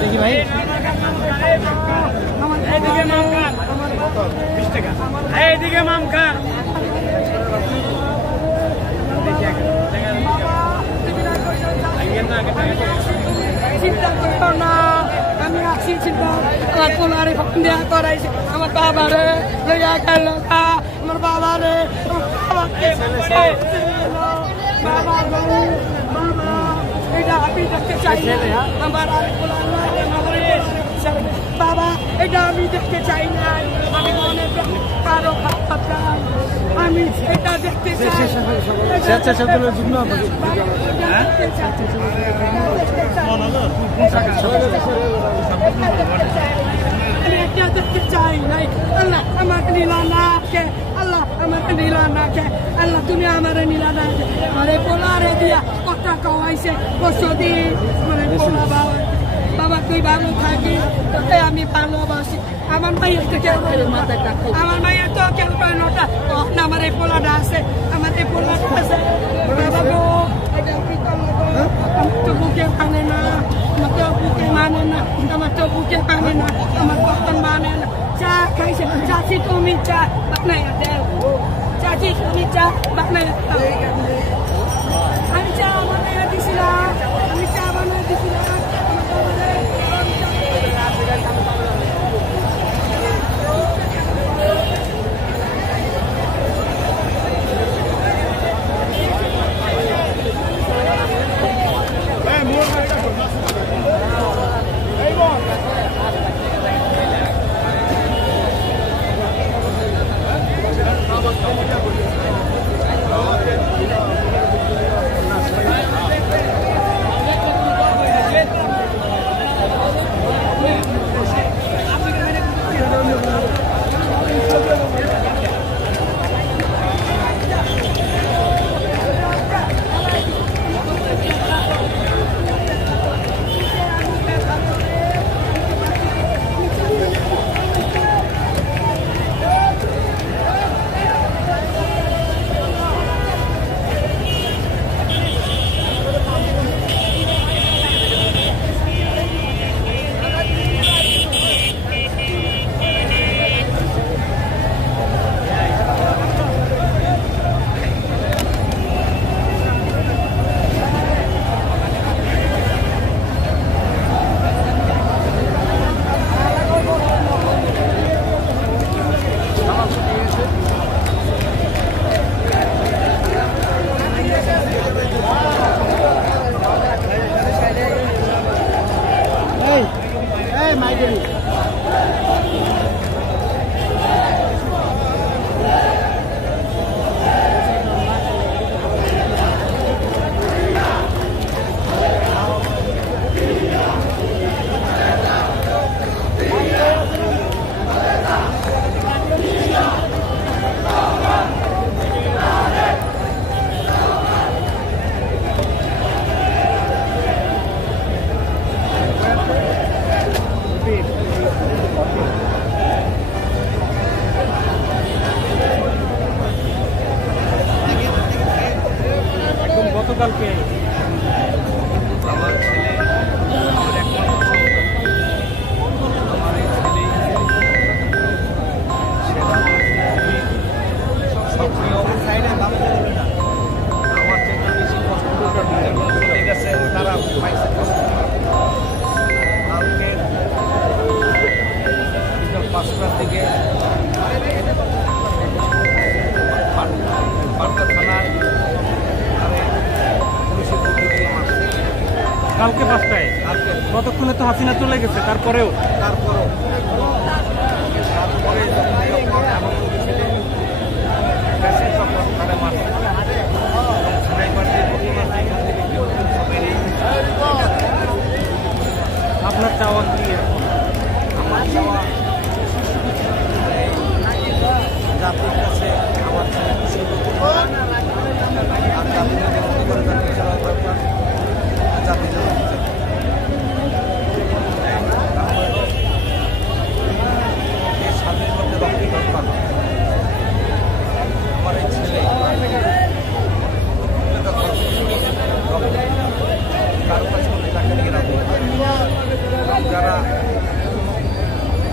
দেখি ভাই এইদিকে মামকা চিন্তা করবো না আমি আসি চিন্তা আমার পোলারে দেয়া করাইছে আমার বাবারে লইয়া গেল আমার বাবারে বাবা এটা আমি দেখতে চাই না আমার আরেক পোলার বাবা এটা আমি দেখতে চাই না আমি মনে কারো খারাপ চাই আমি এটা দেখতে চাই স্বেচ্ছাসেবকের জন্য আমি এটা দেখতে চাই নাই আল্লাহ আমার নীলা না কে আল্লাহ আমার নীলা না কে আল্লাহ তুমি আমার নীলা না কে আরে পোলারে দিয়া কথা কওয়াইছে বসদিন মানে পোলা বাবা বাবা তুই ভালো থাকি তোকে আমি ভালোবাসি আমার মায়ের তো কেউ আমার মায়ের তো কেউ পায় না ওটা আমার এই পোলাটা আছে আমার এই পোলাটা আছে বাবা গো আমার তো বুকে মানে না আমার তো বুকে মানে না আমার তো বুকে মানে না আমার বর্তন মানে না চা খাইছে চাচি তুমি চা বানাই দেও চাচি তুমি চা বানাই আমি চা বানাই দিছিলাম আমি চা বানাই দিছিলাম গতকালকে আমার ছেলে আমার একমাত্র আমার এই ছেলে সক্রিয় সাইডে দাম করবে না আমার থেকে বেশি কষ্ট চলে গেছে তারা পাইছে কষ্ট কালকে বিকেল 5টার দিকে পাটকা থানায় কালকে 5টায় কতক্ষণে তো হাসিনা চলে গেছে তারপরে আপনার চাওয়া কি? আমার চাওয়া জাতির কাছে আমার জাতি যারা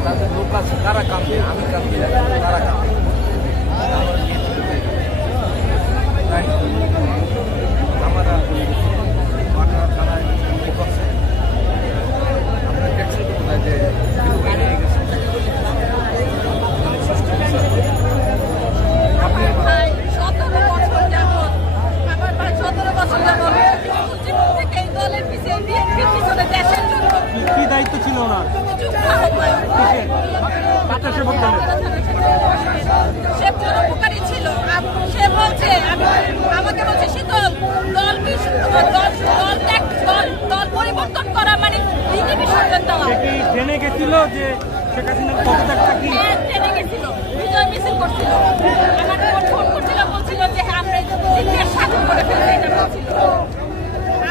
তাদের লোক আছে তারা কাঁদবে, আমি কাঁদবি না, তারা কাঁদবে। তাই আমরা পাটনা থানায় কি করছে, আমরা দেখছি না যে কিন্তু বাইরে গেছে আপনি ভাই 17 বছর যাবত আমার ভাই 17 বছর যাবত জীবন থেকে এই দলের পিছিয়ে বিএনপির পিছনে দেশের জন্য কি দায়িত্ব ছিল ওনার? সে পরোপকারী ছিল। সে বলছে আমাকে বলছে শীতল দল পরিবর্তন করা মানে নীতি বিসর্জন দেওয়া। সে কি জেনে গেছিল যে শেখ হাসিনার পদত্যাগটা কি? ট্রেনে গেছিল, বিজয় মিছিল করছিল, আমার ফোন করছিল, বলছিল যে আমরা দেশ স্বাধীন করে ফেলতে, এটা বলছিল।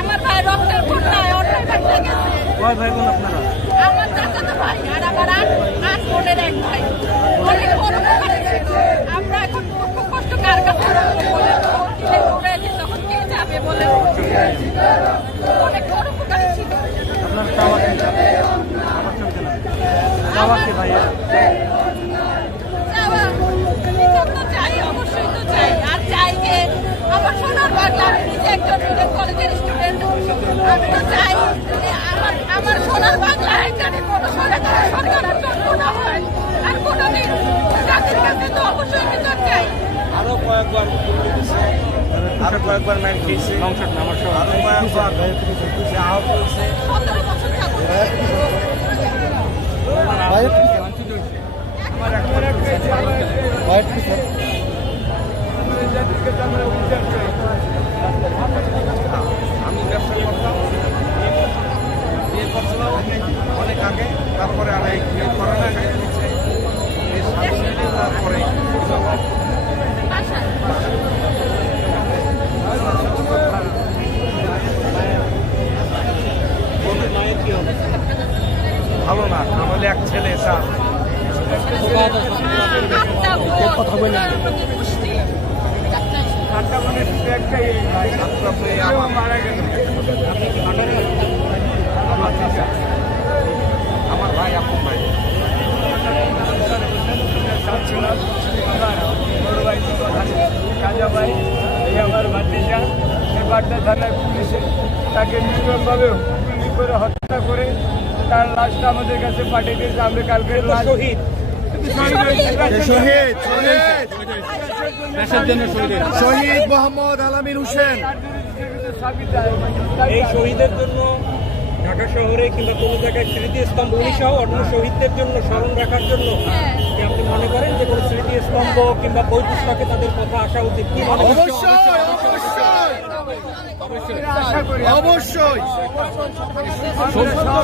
আমার ভাই রক্তের বন্যায় অন্যায় ভাগ গেছে। কয় ভাই বোন আপনারা? আমার চাচাতো ভাই আর আমার আট বোনের এক ভাই। অনেক পরোপকারী ছিল। আমরা এখন দুঃখ কষ্ট কার কাছে দৌড়াইছি, তখন কে যাবে বলে অনেক পরোপকারী ছিল। আপনার চাওয়া কি? আমার চলছে না। চাওয়া কি ভাইয়া? তো চাই, অবশ্যই তো চাই। আর চাই যে আমার সোনার বাংলা, আমি নিজে একজন কলেজের স্টুডেন্ট, আমি তো চাই যে আমার সোনার বাংলা এখানে কোনো সরকার আর জন্ম না হয়, আর কোনোদিন জাতির কাছে তো অবশ্যই কিছু চাই। আরো কয়েকবার গুলি দিছে, আরো কয়েকবার ম্যান খেয়েছে, আরো কয়েকবার সে আহত হয়েছে। 17 বছর যাবত আমি ব্যবসা করতাম, বিয়ে করছিলাম অনেক আগে, তারপরে আমি করোনা হয়েছে, তারপরে বাসায় ভালো না, আমাদের এক ছেলে স্যার কথা বলে পুষ্টি আমার ভাই আপন ভাই কাজা ভাই এই আমার ভাতিজা, এই বাড্ডা থানার পুলিশে তাকে নির্মমভাবে গুলি করে হত্যা করে তার লাশটা আমাদের কাছে পাঠিয়ে দিয়েছে। আমরা কালকে লাশ শহীদ শহীদ মোহাম্মদ আলামিন হোসেন। এই শহীদের জন্য ঢাকা শহরে কিংবা কোনো জায়গায় স্মৃতিস্তম্ভ, উনি সহ অন্য শহীদদের জন্য স্মরণ রাখার জন্য কি আপনি মনে করেন যে কোনো স্মৃতিস্তম্ভ কিংবা বই পুস্তকে তাদের কথা আসা উচিত? কি মনে করেন? অবশ্যই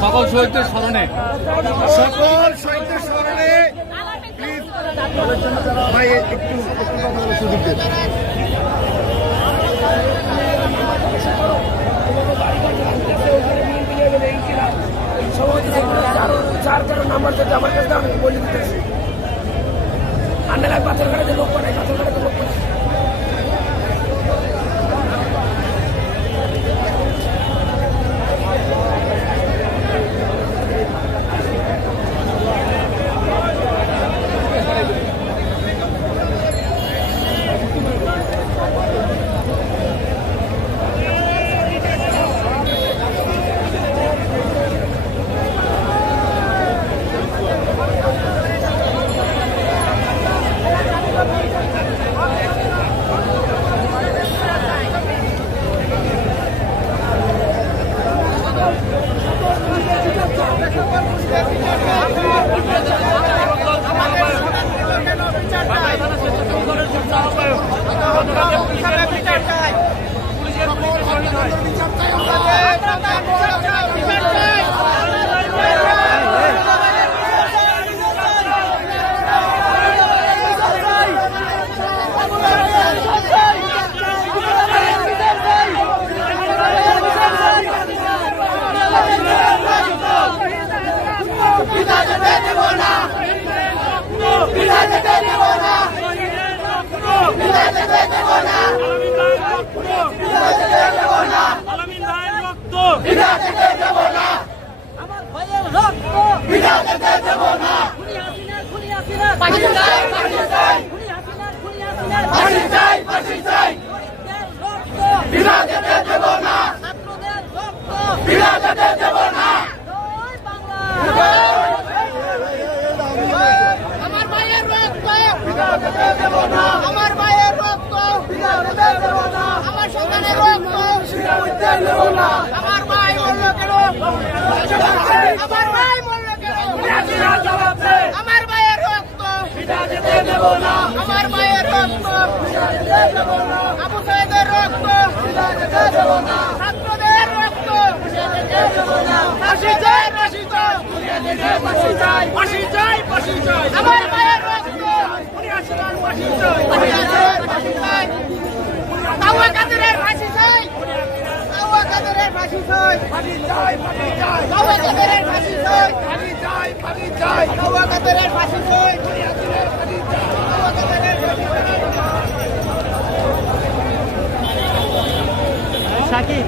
সকল শহীদদের স্মরণে সকল শহীদদের স্মরণে প্লিজ ভাই একটু কথা বলার সুযোগ দেন। নাম্বার থেকে আমার কাছে আমি বলে দিতেছি আন্ডালায় পাথর কাটাতে লোক পাঠাই, পাথর কাটাতে লোক পাঠাই। রক্ত বিনা যেতে দেব না খুনি হাসিনা ফাঁসি চাই, খুনি হাসিনা ফাঁসি চাই ফাঁসি চাই রক্ত বিনা যেতে দেব না ছাত্রদের রক্ত বিনা যেতে দেব না জয় বাংলা আমার মায়ের রক্ত, বিনা যেতে দেব না আমার মায়ের রক্ত, বিনা যেতে দেব না আমার সন্তানের রক্ত, বিনা যেতে দেব না আমার ভাই মরল কেন, আমার ভাই মরল কেন, হাসিনা জবাব দে আমার মায়ের রক্ত, বিনা যেতে দেব না আমার মায়ের রক্ত, বিনা যেতে দেব না আবু সাইদের রক্ত, বিনা যেতে দেব না ছাত্রদের রক্ত, ফাঁসি চাই ফাঁসি চাই ফাঁসি চাই ফাঁসি চাই ফাঁসি চাই আমার মায়ের রক্ত, ফাঁসি চাই ফাঁসি চাই, আওয়া কাদেরের ফাঁসি চাই, আওয়া কাদেরের ফাঁসি চাই, ফাঁসি চাই ফাঁসি চাই আওয়া কাদেরের ফাঁসি চাই, ফাঁসি চাই ফাঁসি চাই আওয়া কাদেরের ফাঁসি চাই, ফাঁসি চাই আওয়া কাদেরের ফাঁসি চাই। শাকিব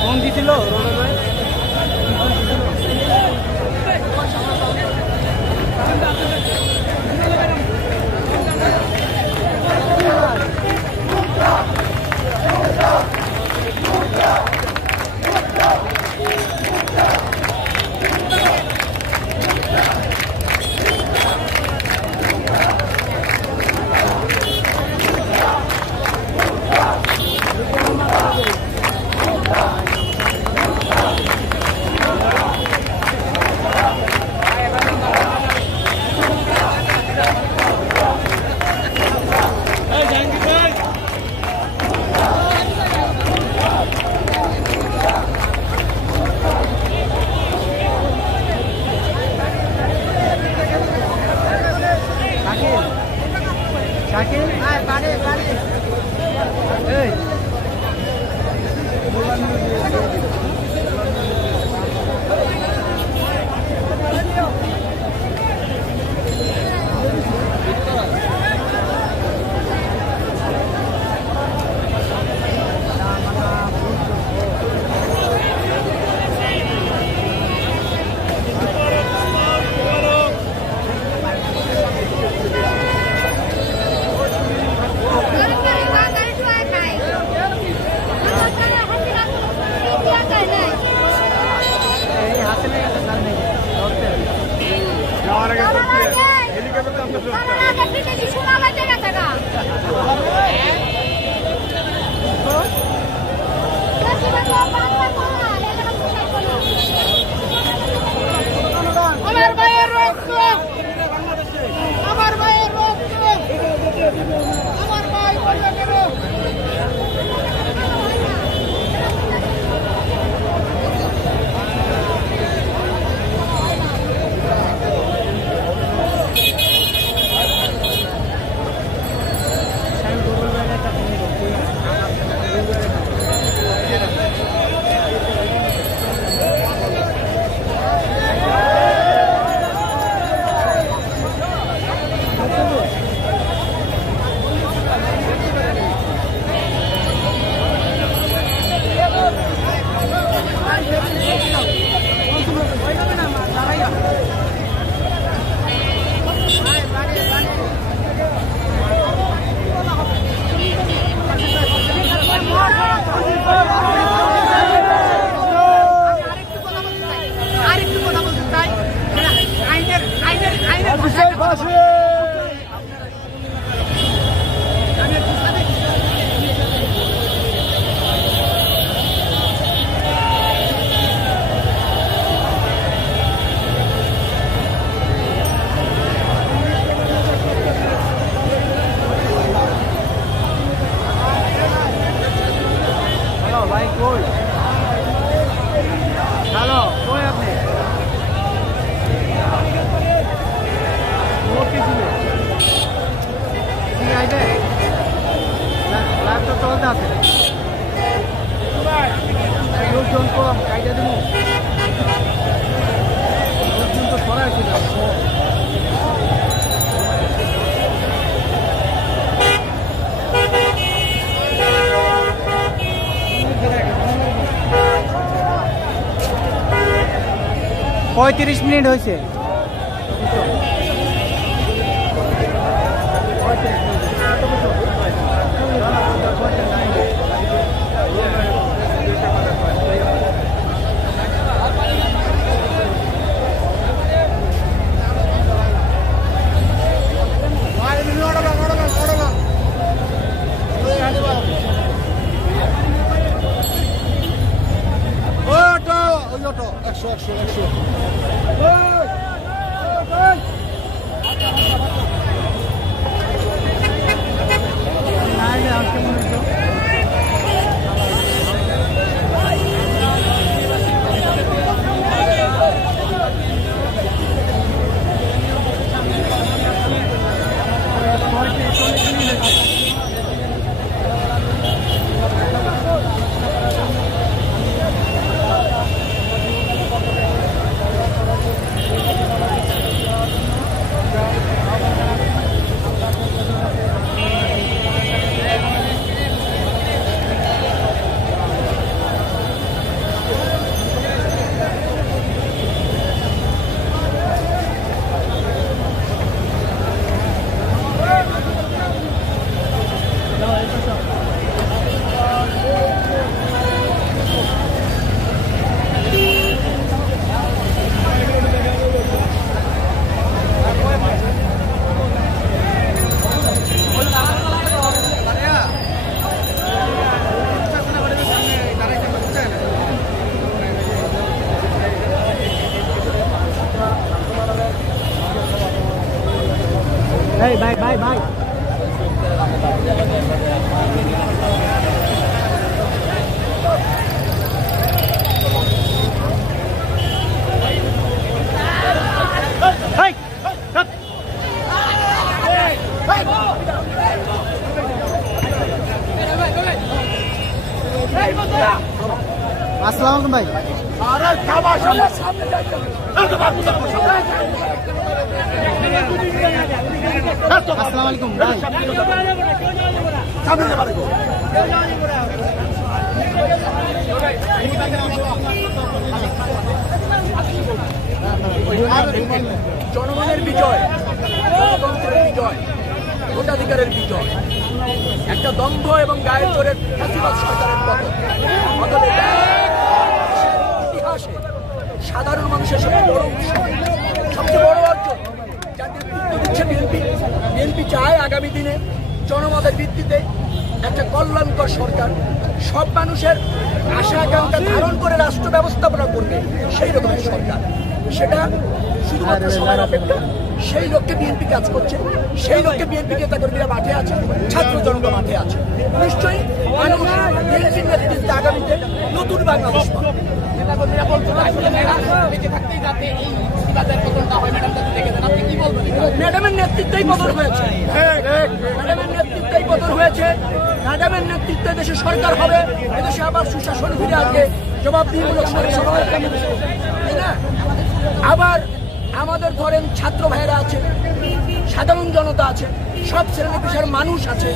ফোন দিছিল শাকিল এই আমার ভাইয়ের রক্ত, আমার ভাইয়ের রক্ত, আমার ভাই মরল কেন, ফাঁসি। হ্যালো ভাই, কই? হ্যালো, কই আপনি? ভোট কি ছিল? কি আইবে? লাইভ তো চলতে আছে। লোকজন কম, কাইটা দিব। লোকজন তো সরাই ছিল। পঁয়ত্রিশ মিনিট হয়েছে। Hey, bye, bye, bye. Hey, up. আসসালামু আলাইকুম ভাই। আরে খাবার সামনে সামনে যাইতে হবে। আসসালামু আলাইকুম ভাই। সামনে যাবে গো। জনগণের বিজয়, গণতন্ত্রের বিজয়, ভোটাধিকারের বিজয়, একটা দম্ভ এবং গায়ের জোরের ফ্যাসিবাদ সরকারের পতন। ইতিহাসে সাধারণ মানুষের সবচেয়ে বড় উৎসব, সবচেয়ে বড় অর্জন, যার নেতৃত্ব দিচ্ছে বিএনপি। বিএনপি চায় আগামী দিনে জনমতের ভিত্তিতে একটা কল্যাণকর সরকার, সব মানুষের আশা আকাঙ্ক্ষা ধারণ করে রাষ্ট্র ব্যবস্থাপনা করবে সেই রকমের সরকার। সেটা শুধুমাত্র সময়ের অপেক্ষা। সেই লক্ষ্যে বিএনপি কাজ করছে, সেই লক্ষ্যে বিএনপি নেতাকর্মীরা মাঠে আছে, ছাত্র জনতা মাঠে আছে। নিশ্চয়ই মানুষ বিএনপির নেতৃত্বে আগামীতে নতুন বাংলাদেশ পাবে। নেতাকর্মীরা বলতে ম্যাডামের নেতৃত্বেই পতন হয়েছে, ম্যাডামের নেতৃত্বেই পতন হয়েছে। ম্যাডামের নেতৃত্বে দেশে সরকার হবে, এদেশে আবার সুশাসন ফিরে আসবে, জবাবদিহিমূলক সরকার, তাই না? আবার আমাদের ধরেন ছাত্র ভাইয়েরা আছে, সাধারণ জনতা আছে, সব শ্রেণী পেশার মানুষ আছে।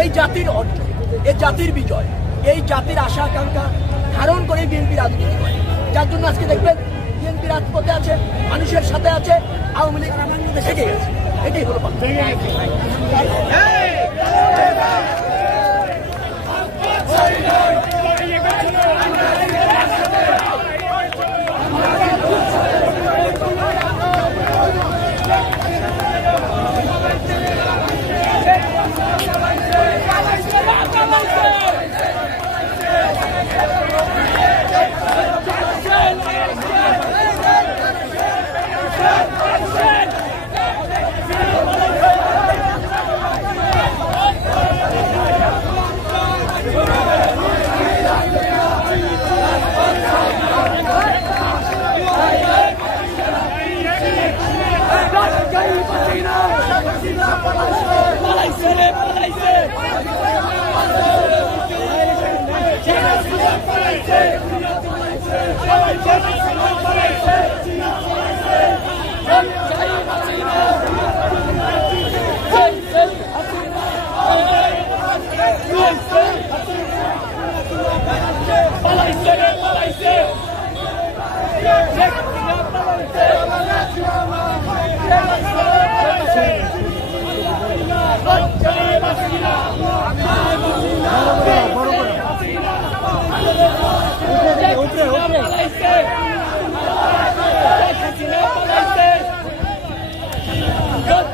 এই জাতির অর্জন, এই জাতির বিজয়, এই জাতির আশা আকাঙ্ক্ষা ধারণ করে বিএনপি রাজনীতি করে। যার জন্য আজকে দেখবেন বিএনপি রাজপথে আছে, মানুষের সাথে আছে, আওয়ামী লীগ থেকে গেছে। এটাই হলো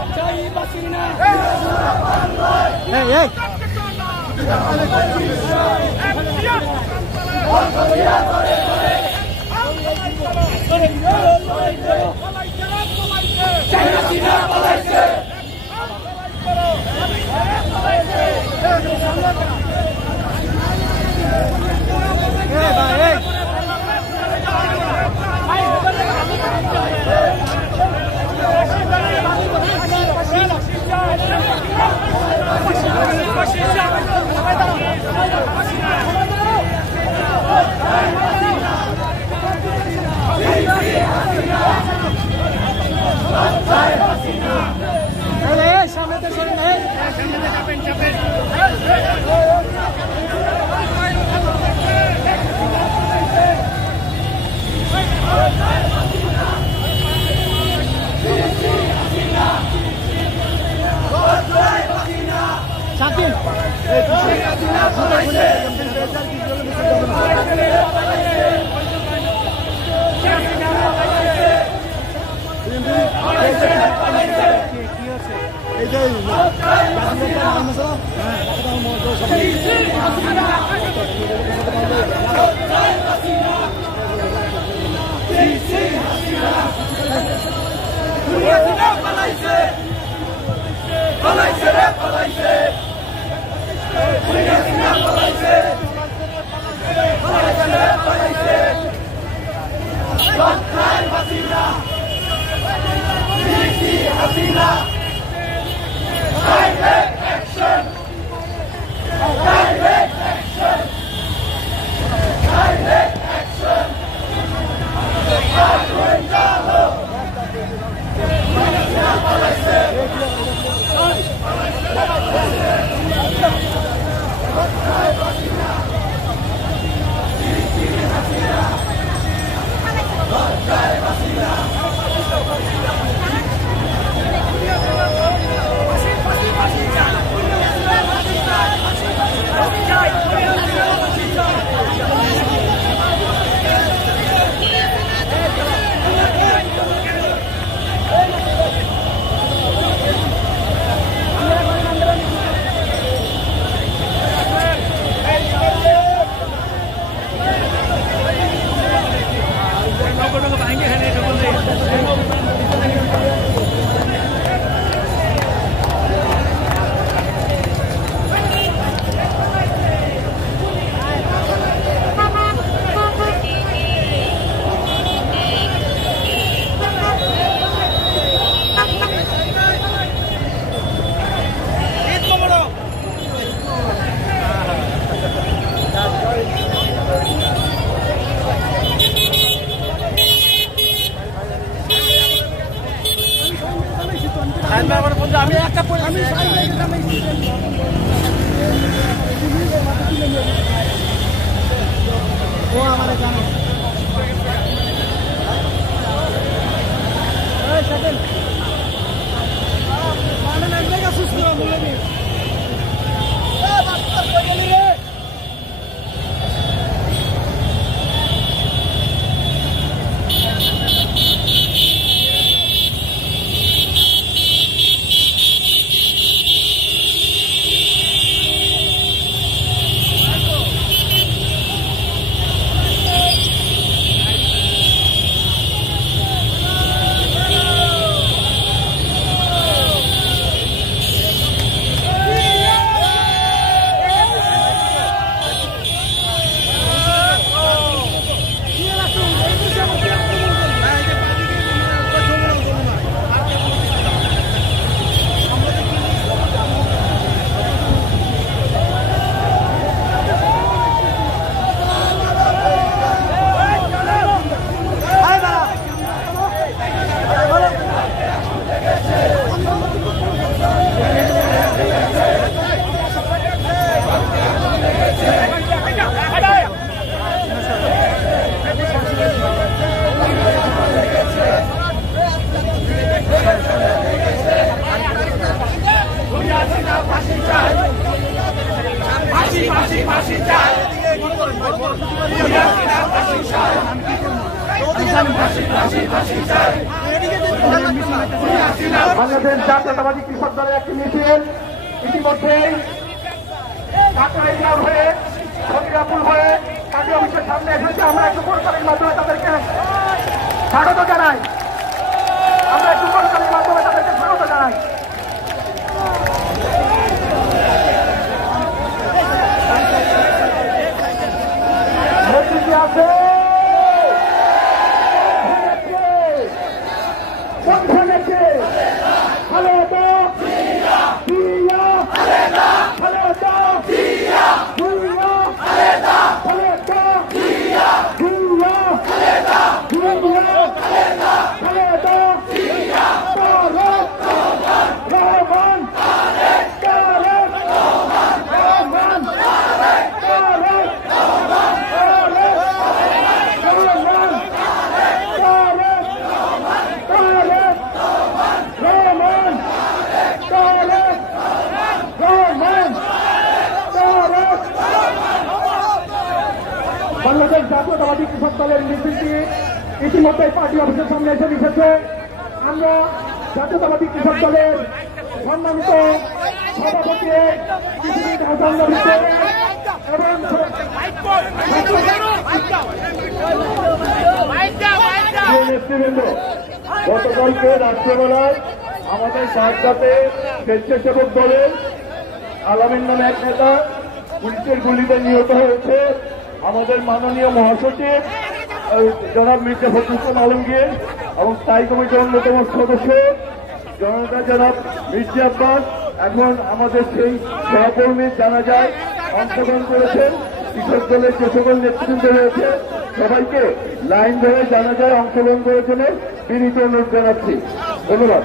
জয় হাসিনা জয় হাসিনা পালাইছে ফাঁসি চাই বাংলাদেশ জাতীয়তাবাদী কৃষক দলের একটি মিছিল ইতিমধ্যেই কাকরাইল হয়ে খনিরাপুর হয়ে কাজী অফিসের সামনে এসেছে। আমরা একটু পুরস্কারের মাধ্যমে তাদেরকে স্বাগত জানাই। আমরা একটু পুরস্কারের মাধ্যমে তাদেরকে স্বাগত জানাই। আছে বাংলাদেশ জাতীয়তাবাদী কৃষক দলের মিছিলটি ইতিমধ্যে পার্টি অফিসের সামনে এসে মিশেছে। আমরা জাতীয়তাবাদী কৃষক দলের সম্মানিত সভাপতি হাসান এবং নেতৃবৃন্দ, গতকালকে রাত্রেবেলায় আমাদের সাহায্যে স্বেচ্ছাসেবক দলের আলামিন নামে এক নেতা পুলিশের গুলিতে নিহত হয়েছে। আমাদের মাননীয় মহাসচিব জনাব মির্জা ফখরুল আলমগীর এবং স্থায়ী কমিটির অন্যতম সদস্য জনতা জনাব মির্জা আব্বাস এখন আমাদের সেই সহকর্মীর জানাজায় অংশগ্রহণ করেছেন। কৃষক দলের যে সকল নেতৃবৃন্দ রয়েছে সবাইকে লাইন ধরে জানাজায় অংশগ্রহণ করার জন্য বিনীত অনুরোধ জানাচ্ছি। ধন্যবাদ।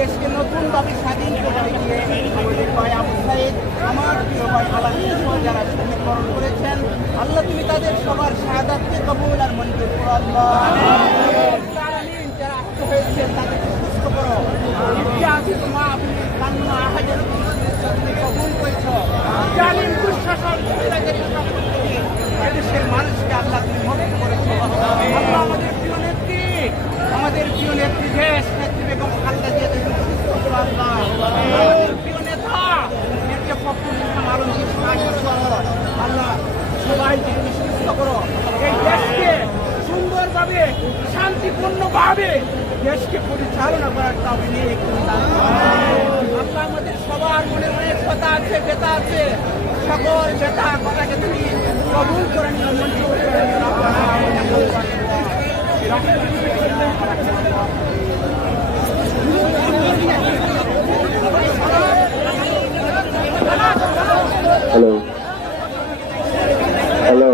দেশকে নতুনভাবে স্বাধীন করতে গিয়ে আমাদের ভাই আবু সাইদ, আমার প্রিয় ভাই আলামিন যারা মৃত্যুবরণ করেছেন, আল্লাহ তুমি তাদের সবার শাহাদাতকে কবুল আর মঞ্জুর করো। আল্লাহ আলামিন যারা আহত হয়েছেন তাদেরকে সুস্থ করো। মা আপনি কান্না আহাজের তুমি কবুল করেছো। জালিম দুঃশাসন এদেশের মানুষকে আল্লাহ তুমি মুক্ত করেছো। আল্লাহ আমাদের প্রিয় নেত্রী, আমাদের প্রিয় নেত্রী দেশ নেত্রী বেগম খালেদা জিয়া তুমি সুস্থ করো। আল্লাহ আমাদের প্রিয় নেতা মির্জা ফখরুল ইসলাম আলমগীর আল্লাহ সবাইকে তুমি সুস্থ করো। এই দেশকে সুন্দরভাবে শান্তিপূর্ণভাবে দেশকে পরিচালনা করার দাবি নিয়ে আল্লাহ আমাদের সবার মনে অনেক কথা আছে, ব্যথা আছে, সকল ব্যথা কথাকে তুমি কবুল করে নিও, মঞ্জুর করে নিও। হ্যালো হ্যালো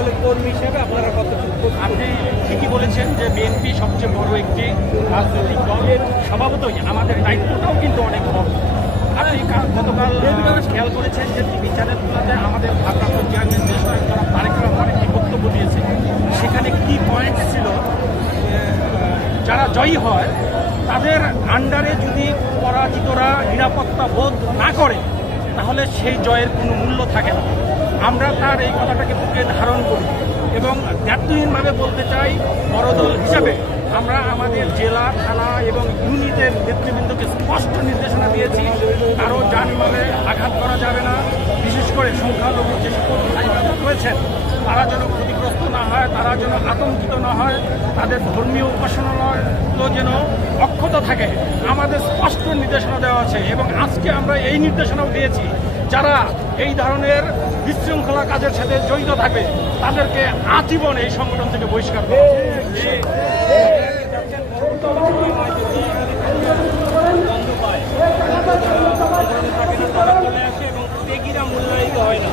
দলের কর্মী হিসেবে আপনারা কতটুকু? আপনি ঠিকই বলেছেন যে বিএনপি সবচেয়ে বড় একটি রাজনৈতিক দলের স্বভাবতই আমাদের দায়িত্বটাও কিন্তু অনেক বড়। আপনি গতকাল খেয়াল করেছেন যে বিচারের তুলাতে আমাদের ভারপ্রাপ্ত চেয়ারম্যান দেশ নায়ক জনাব তারেক রহমান একটি বক্তব্য দিয়েছে। সেখানে কি পয়েন্ট ছিল, যারা জয়ী হয় তাদের আন্ডারে যদি পরাজিতরা নিরাপত্তা বোধ না করে তাহলে সেই জয়ের কোনো মূল্য থাকে না। আমরা তার এই কথাটাকে বুকে ধারণ করি এবং ব্যর্থহীনভাবে বলতে চাই, বড় দল হিসাবে আমরা আমাদের জেলা, থানা এবং ইউনিটের নেতৃবৃন্দকে স্পষ্ট নির্দেশনা দিয়েছি, কারো যানবাহনে আঘাত করা যাবে না। বিশেষ করে সংখ্যালঘু যে সকল ভাইবাদক রয়েছেন তারা যেন ক্ষতিগ্রস্ত না হয়, তারা যেন আতঙ্কিত না হয়, তাদের ধর্মীয় উপাসনালয়গুলো যেন অক্ষত থাকে, আমাদের স্পষ্ট নির্দেশনা দেওয়া আছে। এবং আজকে আমরা এই নির্দেশনাও দিয়েছি, যারা এই ধরনের বিশৃঙ্খলা কাজের সাথে জড়িত থাকবে তাদেরকে আজীবন এই সংগঠন থেকে বহিষ্কার করা হবে। চলে আসে এবং ত্যাগীরা মূল্যায়িত হয় না।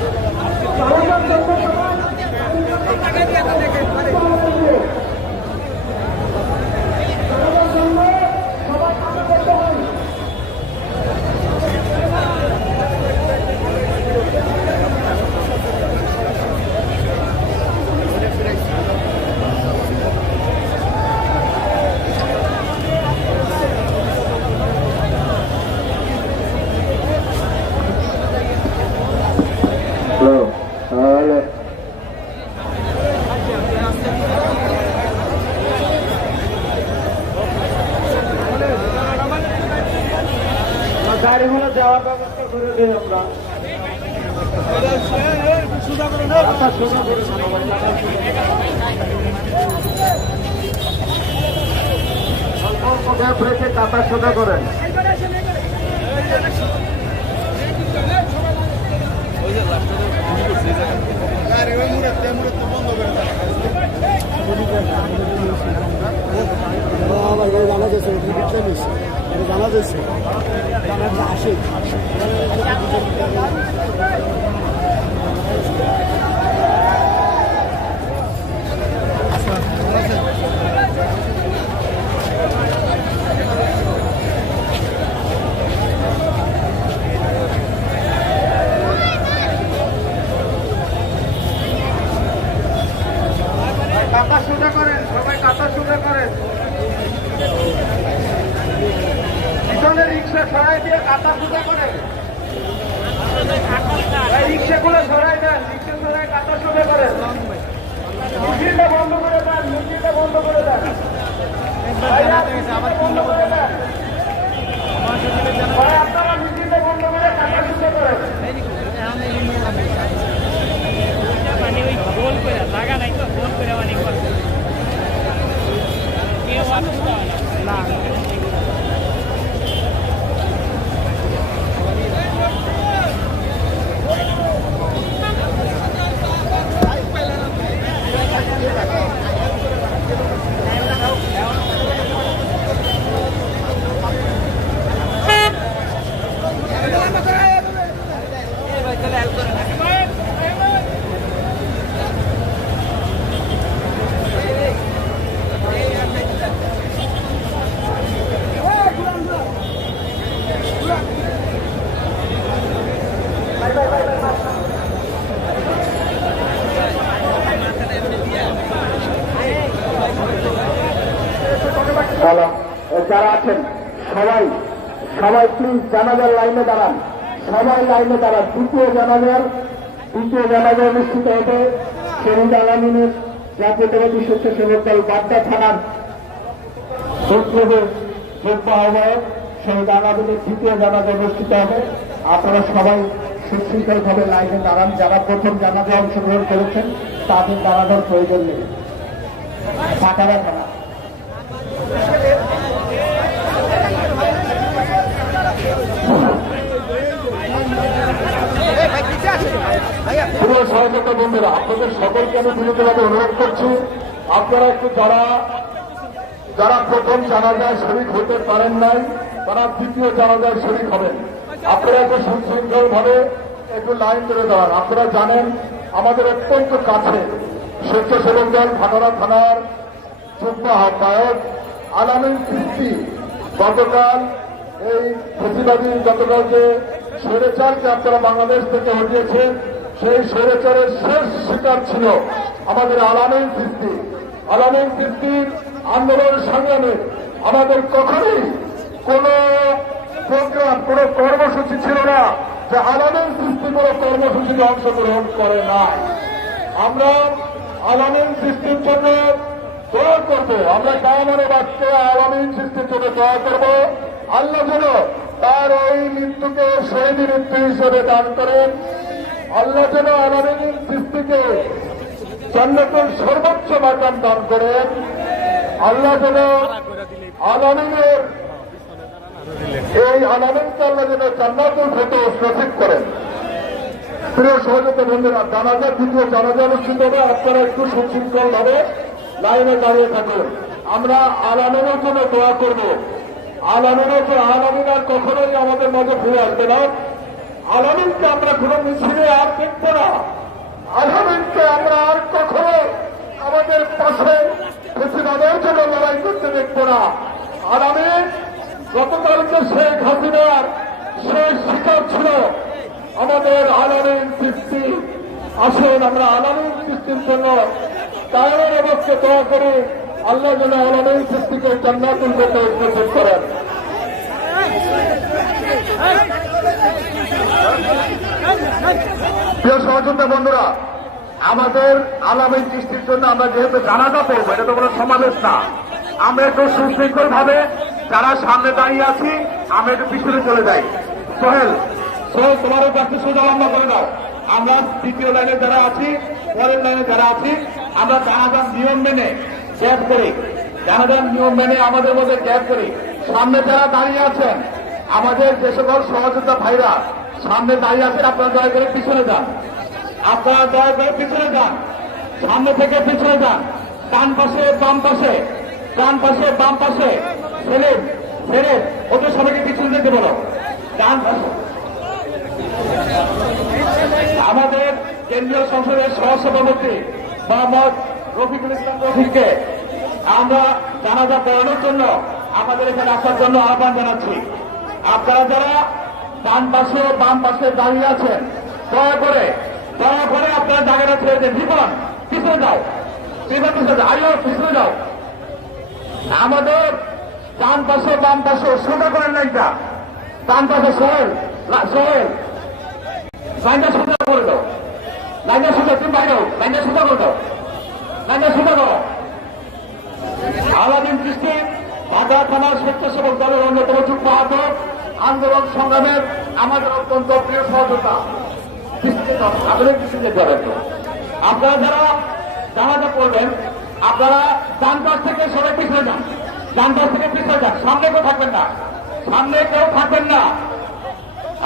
গাড়িগুলো যাওয়ার ব্যবস্থা করে দিই আমরা। ব্রেকে কাটা সোজা করেন। জানা যাচ্ছে জানা যাচ্ছে আসে কাটা সোজা করেন, সবাই কাটা সোজা করেন। পিছনে রিক্সা সরাই দিয়ে কাটা সোজা করেন। রিক্সাগুলো সরাই দেন, রিক্সা সরাই কাটা সোজা করেন। মিছিলটা বন্ধ করে দেন, মিছিলটা বন্ধ করে দেন। বন্ধ করে দেন। আপনারা মিছিলটা বন্ধ করে কাটা সোজা করেন। যারা আছেন সবাই প্লিজ জানাজার লাইনে দাঁড়ান, সবাই লাইনে দাঁড়ান। দ্বিতীয় জানাজা অনুষ্ঠিত হবে শহীদ আলামিনের জাতীয়তাবাদী স্বেচ্ছাসেবক দল বাড্ডা থানার যোগ্য আহ্বায়ক শহীদ আলামিনের দ্বিতীয় জানাজা অনুষ্ঠিত হবে। আপনারা সবাই সুশৃঙ্খলভাবে লাইনে দাঁড়ান। যারা প্রথম জানাজা অংশগ্রহণ করেছেন তাদের দাঁড়ানোর প্রয়োজন নেই, ফাঁকা রাখা না। প্রিয় সহযোগিতা বন্ধুরা, আপনাদের সকলকে আমি বিনীতভাবে অনুরোধ করছি, আপনারা একটু যারা প্রথম জানাজায় শরীক হতে পারেন নাই তারা দ্বিতীয় জানাজায় শরীক হবেন। আপনারা একটু সুশৃঙ্খলভাবে একটু লাইন ধরে দেওয়ান। আপনারা জানেন আমাদের অত্যন্ত কাছে স্বেচ্ছাসেবক দল ভাটারা থানার যুগ্ম আহ্বায়ক আলামিন চিস্তি গতকাল এই প্রতিবাদী গতকাল যে স্বৈরাচারকে আপনারা বাংলাদেশ থেকে হটিয়েছেন সেই স্বৈরাচারের শেষ শিকার ছিল আমাদের আলামিন চিস্তি। আলামিন চিস্তির আন্দোলন সংগ্রামে আমাদের কখনোই কোন প্রোগ্রাম কোন কর্মসূচি ছিল না যে আলামিন চিস্তি কোন কর্মসূচিতে অংশগ্রহণ করে না। আমরা আলামিন সৃষ্টির জন্য দোয়া করবো, আমরা কামনে বাক্যে আলামিন সৃষ্টির জন্য দোয়া করবো। আল্লাহ যেন তার ওই মৃত্যুকে শহীদ মৃত্যু হিসেবে দান করেন। আল্লাহ যেন আলামিন সৃষ্টিকে জান্নাতুল সর্বোচ্চ মাকাম দান করেন। আল্লাহ যেন আলামিনের এই আলামিনকে আল্লাহ যেন জান্নাতুল ফেরদৌস নসিব করেন। প্রিয় সহযোগিতা বন্ধুরা, জানাজার দ্বিতীয় জানাজা অনুষ্ঠিত হবে। আপনারা একটু সুশৃঙ্খল ভাবে লাইনে দাঁড়িয়ে থাকুন। আমরা আলামিনের জন্য দোয়া করব। আলামিন আর কখনোই আমাদের মাঝে ফিরে আসবে না। আলামিনকে আমরা কোন মিছিলে আর দেখব না। আলামিনকে আমরা আর কখনো আমাদের পাশে ফেসিবাদের জন্য লড়াই করতে দেখব না। আলামিন গতকালকে শেখ হাসিনার শেষ শিকার ছিল আমাদের আলামিন চিস্তি। আসুন আমরা আলামিন চিস্তির জন্য কায়েমের অবস্থা দোয়া করি। আল্লাহ যেন আলামিন চিস্তিকে জান্নাতুল ফেরদৌস নসিব করেন। প্রিয় সহযোগিতা বন্ধুরা, আমাদের আলামিন চিস্তির জন্য আমরা যেহেতু জানাজা পড়বো, এটা তো কোনো সমাবেশ না, আমরা একটু সুশৃঙ্খল ভাবে যারা সামনে দাঁড়িয়ে আছি আমরা একটু পিছনে চলে যাই। সোহেল তোমারও কাছে সোজা লম্বা করে দাও। আমরা দ্বিতীয় লাইনে যারা আছি, পরের লাইনে যারা আছি, আমরা জানাজার নিয়ম মেনে গ্যাপ করি। জানাজার নিয়ম মেনে আমাদের মধ্যে গ্যাপ করি। সামনে যারা দাঁড়িয়ে আছেন, আমাদের যে সকল সহযোগিতা ভাইরা সামনে দাঁড়িয়ে আছেন, আপনারা দয়া করে পিছনে যান। আপনারা দয়া করে পিছনে যান, সামনে থেকে পিছনে যান। ডান পাশে বাম পাশে, ডান পাশে বাম পাশে, সেলিম ওদের সবাইকে পিছনে যেতে বলো। ডান পাশে আমাদের কেন্দ্রীয় সংসদের সহসভাপতি মোহাম্মদ রফিকুল ইসলাম রফিককে আমরা জানাজা পড়ানোর জন্য আমাদের এখানে আসার জন্য আহ্বান জানাচ্ছি। আপনারা যারা ডান পাশে বাম পাশে দাঁড়িয়ে আছেন, দয়া করে আপনারা জায়গাটা ছেড়ে দেন। জীবন পিছনে যাও, আইও পিছনে যাও। আমাদের ডান পাশে বাম পাশে সোজা করেন লাইনটা। ডান পাশে সোহেল লাইনটা সোজা করে দাও। লাইনটা সোজা, তুমি বাইরে লাইনটা সোজা করে দাও। লাইনটা সোজা করো। আলামিন চিস্তি ভাটারা থানার স্বেচ্ছাসেবক দলের অন্যতম যুগ্ম আহ্বায়ক, আন্দোলন সংগ্রামের আমাদের অত্যন্ত প্রিয় সহযোগিতা। আপনারা যারা জানাজা করবেন, আপনারা ডান পাশ থেকে সবাই পিছনে যান। ডান পাশ থেকে পিছনে যান, সামনে কেউ থাকবেন না, সামনে কেউ থাকবেন না।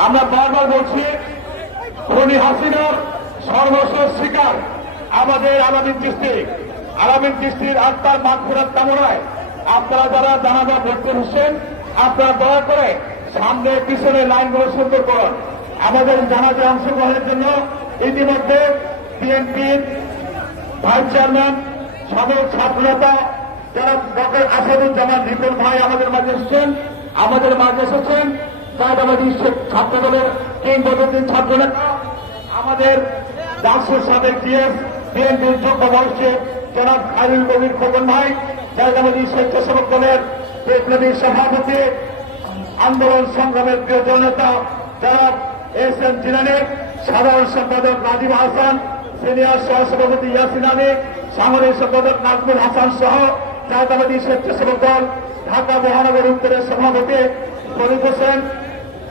আমরা বারবার বলছি, খুনি হাসিনার সর্বশেষ শিকার আমাদের আলামিন চিস্তি। আলামিন চিস্তির আত্মার মাগফিরাত কামনায় আপনারা যারা জানাজা ভর্তি হচ্ছেন, আপনারা দয়া করে সামনে পিছনে লাইনগুলো সুন্দর করুন। আমাদের জানাজা অংশগ্রহণের জন্য ইতিমধ্যে বিএনপির ভাইস চেয়ারম্যান, সাবেক ছাত্রনেতা যারা ডক্টর আসাদুজ্জামান রিপন ভাই আমাদের মাঝে এসেছেন, জাতীয়তাবাদী ছাত্র দলের কিংবদন্তি ছাত্রনেতা, আমাদের ডাকসুর সাবেক ডিএস বিএনপির যুগ্ম মহাসচিব জনাব খায়রুল কবির খোকন ভাই, জাতীয়তাবাদী স্বেচ্ছাসেবক দলের বিপ্লবী সভাপতি, আন্দোলন সংগ্রামের প্রিয় জননেতা জনাব এস.এম. জিলানী, সাধারণ সম্পাদক রাজীব হাসান, সিনিয়র সহসভাপতি ইয়াসিন আলী, সামরিক সম্পাদক নাজমুল হাসান সহ জাতীয়তাবাদী স্বেচ্ছাসেবক দল ঢাকা মহানগর উত্তরের সভাপতি ফরিদ হোসেন,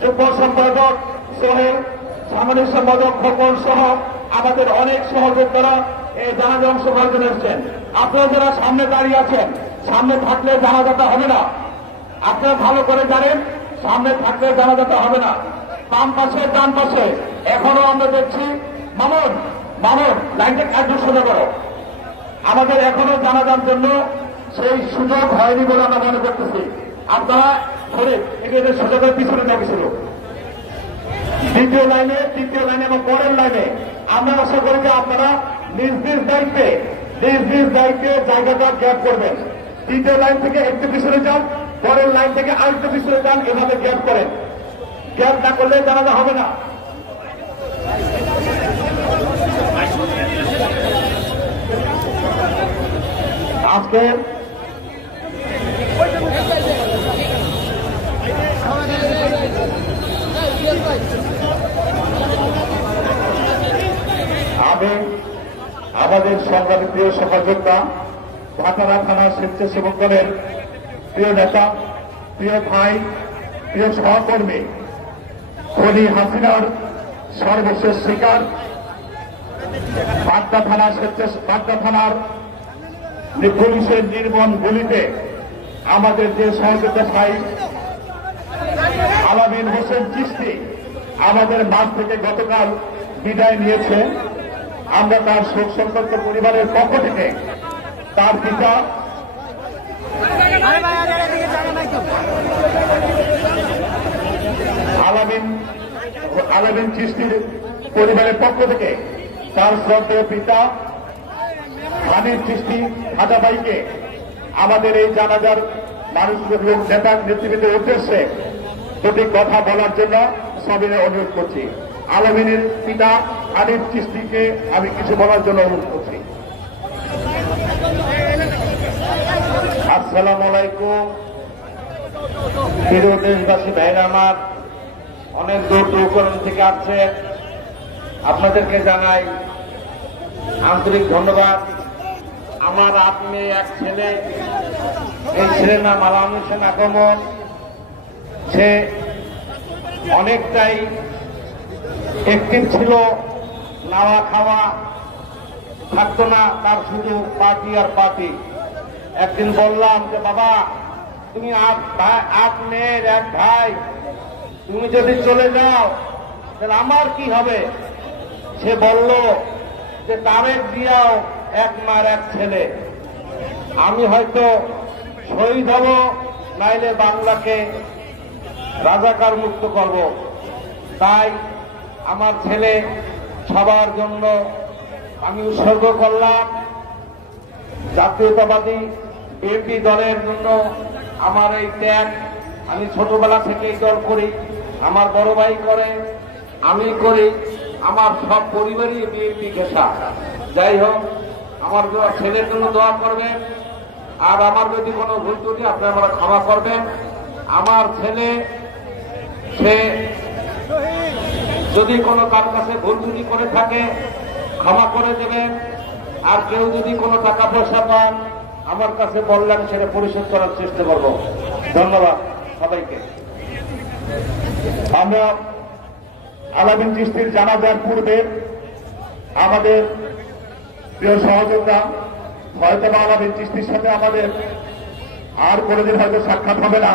যুগ্ম সম্পাদক সোহেল, সামরিক সম্পাদক খোকন সহ আমাদের অনেক সহযোদ্ধারা এই জানাজা অংশগ্রহণ করে এসেছেন। আপনারা যারা সামনে দাঁড়িয়ে আছেন, সামনে থাকলে জানাজাটা হবে না। আপনারা ভালো করে জানেন, সামনে থাকলে জানাজাটা হবে না। বাম পাশে ডান পাশে এখনো আমরা দেখছি মামুন লাইনটা একদম সোজা করো। আমাদের এখনো জানাজার জন্য সেই সুযোগ হয়নি বলে আমরা মনে করতেছি। আপনারা ধরে এদের সোজা করে পিছনে যাচ্ছিল। দ্বিতীয় লাইনে, তৃতীয় লাইনে এবং পরের লাইনে আমরা আশা করি যে আপনারা নিজ নিজ দায়িত্বে জায়গাটা গ্যাপ করবেন। তৃতীয় লাইন থেকে একটু পিছনে যান, পরের লাইন থেকে আরেকটু পিছনে যান, এভাবে গ্যাপ করেন। গ্যাপ না করলে জানাজা হবে না। আজকে আমি আমাদের সংগ্রামী প্রিয় সহযোদ্ধা ভাটারা থানা স্বেচ্ছাসেবক দলের প্রিয় নেতা, প্রিয় ভাই, প্রিয় সহকর্মী, খনি হাসিনার সর্বশেষ শিকার বাড্ডা থানার পুলিশের নির্মম গুলিতে আমাদের যে সহযোদ্ধা ভাই আলামিন হোসেন চিশতি আমাদের মাঠ থেকে গতকাল বিদায় নিয়েছে। আমরা তার শোক সন্তপ্ত পরিবারের পক্ষ থেকে তার পিতা আলামিন চিশতির পরিবারের পক্ষ থেকে তার শ্রদ্ধেয় পিতা হানিফ চিশতি হাজা ভাইকে আমাদের এই জানাজার মানুষের লোক নেতার নেতৃত্বের উদ্দেশ্যে দুটি কথা বলার জন্য সবিনয় অনুরোধ করছি। আলামিনের পিতা হানিফ চিশতিকে আমি কিছু বলার জন্য অনুরোধ করছি। আসসালামু আলাইকুম। প্রিয় দেশবাসী ভাইরা আমার, অনেক দূর দূরান্ত থেকে আসছে, আপনাদেরকে জানাই আন্তরিক ধন্যবাদ। আমার 8 মেয়ে 1 ছেলে, এই ছেলের নাম আলামিন হোসেন আগমন। সে অনেকটাই অ্যাক্টিভ ছিল, নাওয়া খাওয়া থাকতো না, তার শুধু পার্টি আর পার্টি। একদিন বললাম যে বাবা, তুমি 8 মেয়ের 1 ভাই, তুমি যদি চলে যাও তাহলে আমার কি হবে? সে বলল যে তারেক জিয়াও 1 মার 1 ছেলে, আমি হয়তো শহীদ হব, নাইলে বাংলাকে রাজাকার মুক্ত করব। তাই আমার ছেলে সবার জন্য আমি উৎসর্গ করলাম। জাতীয়তাবাদী বিএনপি দলের জন্য আমার এই ত্যাগ, আমি ছোটবেলা থেকেই দল করি, আমার বড় ভাই করে, আমি করি, আমার সব পরিবারই বিএনপি ঘেঁষা। যাই হোক, আমার ছেলের জন্য দোয়া করবেন, আর আমার যদি কোনো ভুল ত্রুটি আপনারা আমরা ক্ষমা করবেন। আমার ছেলে, সে যদি কোনো তার কাছে ভুল ত্রুটি করে থাকে ক্ষমা করে দেবেন। আর কেউ যদি কোনো টাকা পয়সা পান আমার কাছে বললেন, সেটা পরিশোধ করার চেষ্টা করব। ধন্যবাদ সবাইকে। আমরা আলামিন চিশতির জানাজার পূর্বে আমাদের প্রিয় সহযোদ্ধা হয়তো আলামিন চিশতির সাথে আমাদের আর কোনোদিন হয়তো সাক্ষাৎ হবে না।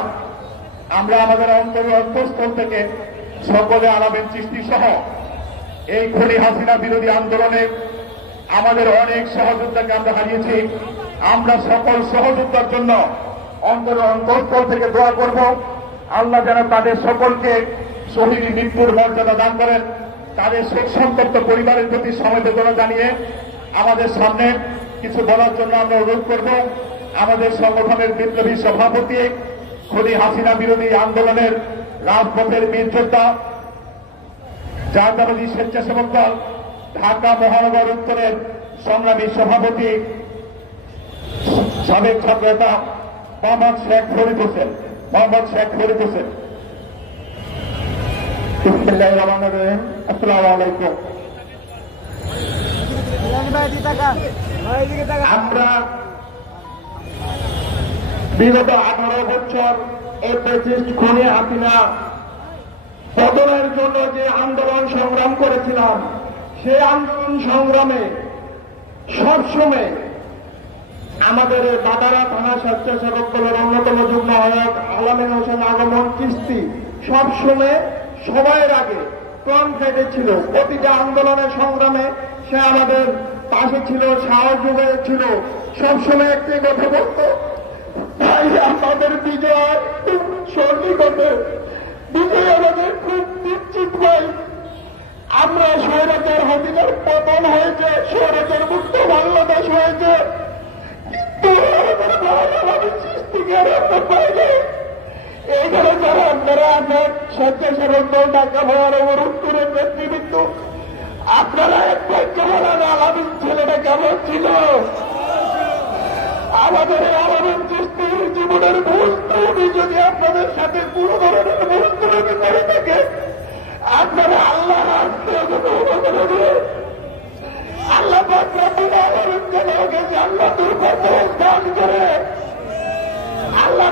আমরা আমাদের অন্তঃস্থল থেকে সকলে আলামিন চিশতি সহ এই খনি হাসিনা বিরোধী আন্দোলনে আমাদের অনেক সহযোদ্ধাকে আমরা হারিয়েছি। আমরা সকল সহযোদ্ধার জন্য অন্তঃস্থল থেকে দোয়া করব, আল্লাহ যেন তাদের সকলকে শহীদ মৃত্যুর মর্যাদা দান করেন। তাদের শোক সন্তপ্ত পরিবারের প্রতি সমবেদনা জানিয়ে আমাদের সামনে কিছু বলার জন্য আমরা অনুরোধ করব আমাদের সংগঠনের বিপ্লবী সভাপতি, খনি হাসিনা বিরোধী আন্দোলনের রাজপথের বীর যোদ্ধা, জাতীয়তাবাদী স্বেচ্ছাসেবক দল ঢাকা মহানগর উত্তরের সংগ্রামী সভাপতি, সাবেক ছাত্র নেতা মোহাম্মদ শেখ ফরিদ হোসেন। বিসমিল্লাহির রহমানির রহিম। আসসালামু আলাইকুম। আমরা বিগত 18 বছর এই ফ্যাসিস্ট খনি হাসিনা পতনের জন্য যে আন্দোলন সংগ্রাম করেছিলাম, সেই আন্দোলন সংগ্রামে সবসময় আমাদের বাটারা থানা স্বেচ্ছাসেবক দলের অন্যতম যুগ্ম আহ্বায়ক আলামিন হোসেন আগমন চিশতি সবসময় সবার আগে ফ্রন্ট সাইডে ছিল। প্রতিটা আন্দোলনের সংগ্রামে সে আমাদের পাশে ছিল, সাহায্য ছিল। সবসময় একটি কথা বলতো, ভাই আমাদের বিজয় সঠিক হবে, বিজয় আমাদের খুব নিশ্চিত ভাই। আমরা স্বৈরাচার হাসিনার পতন হয়েছে, স্বৈরাচার শেষ হয়েছে, কিন্তু আমরা পাইনি। এইখানে যারা আপনারা আপনার স্বেচ্ছাসেবক দল ঢাকা হওয়ার অনুরোধ করেন নেতৃবৃন্দ, আপনারা একবার বলেন আলামিন ছেলেটা কেমন ছিল? আমাদের এই আলামিন চিশতির জীবনের ভুল যদি আপনাদের সাথে কোনো ধরনের ভুল করে থাকে, আপনারা আল্লাহর আল্লাহ জান্নাতুল ফেরদৌস দান করে, আল্লাহ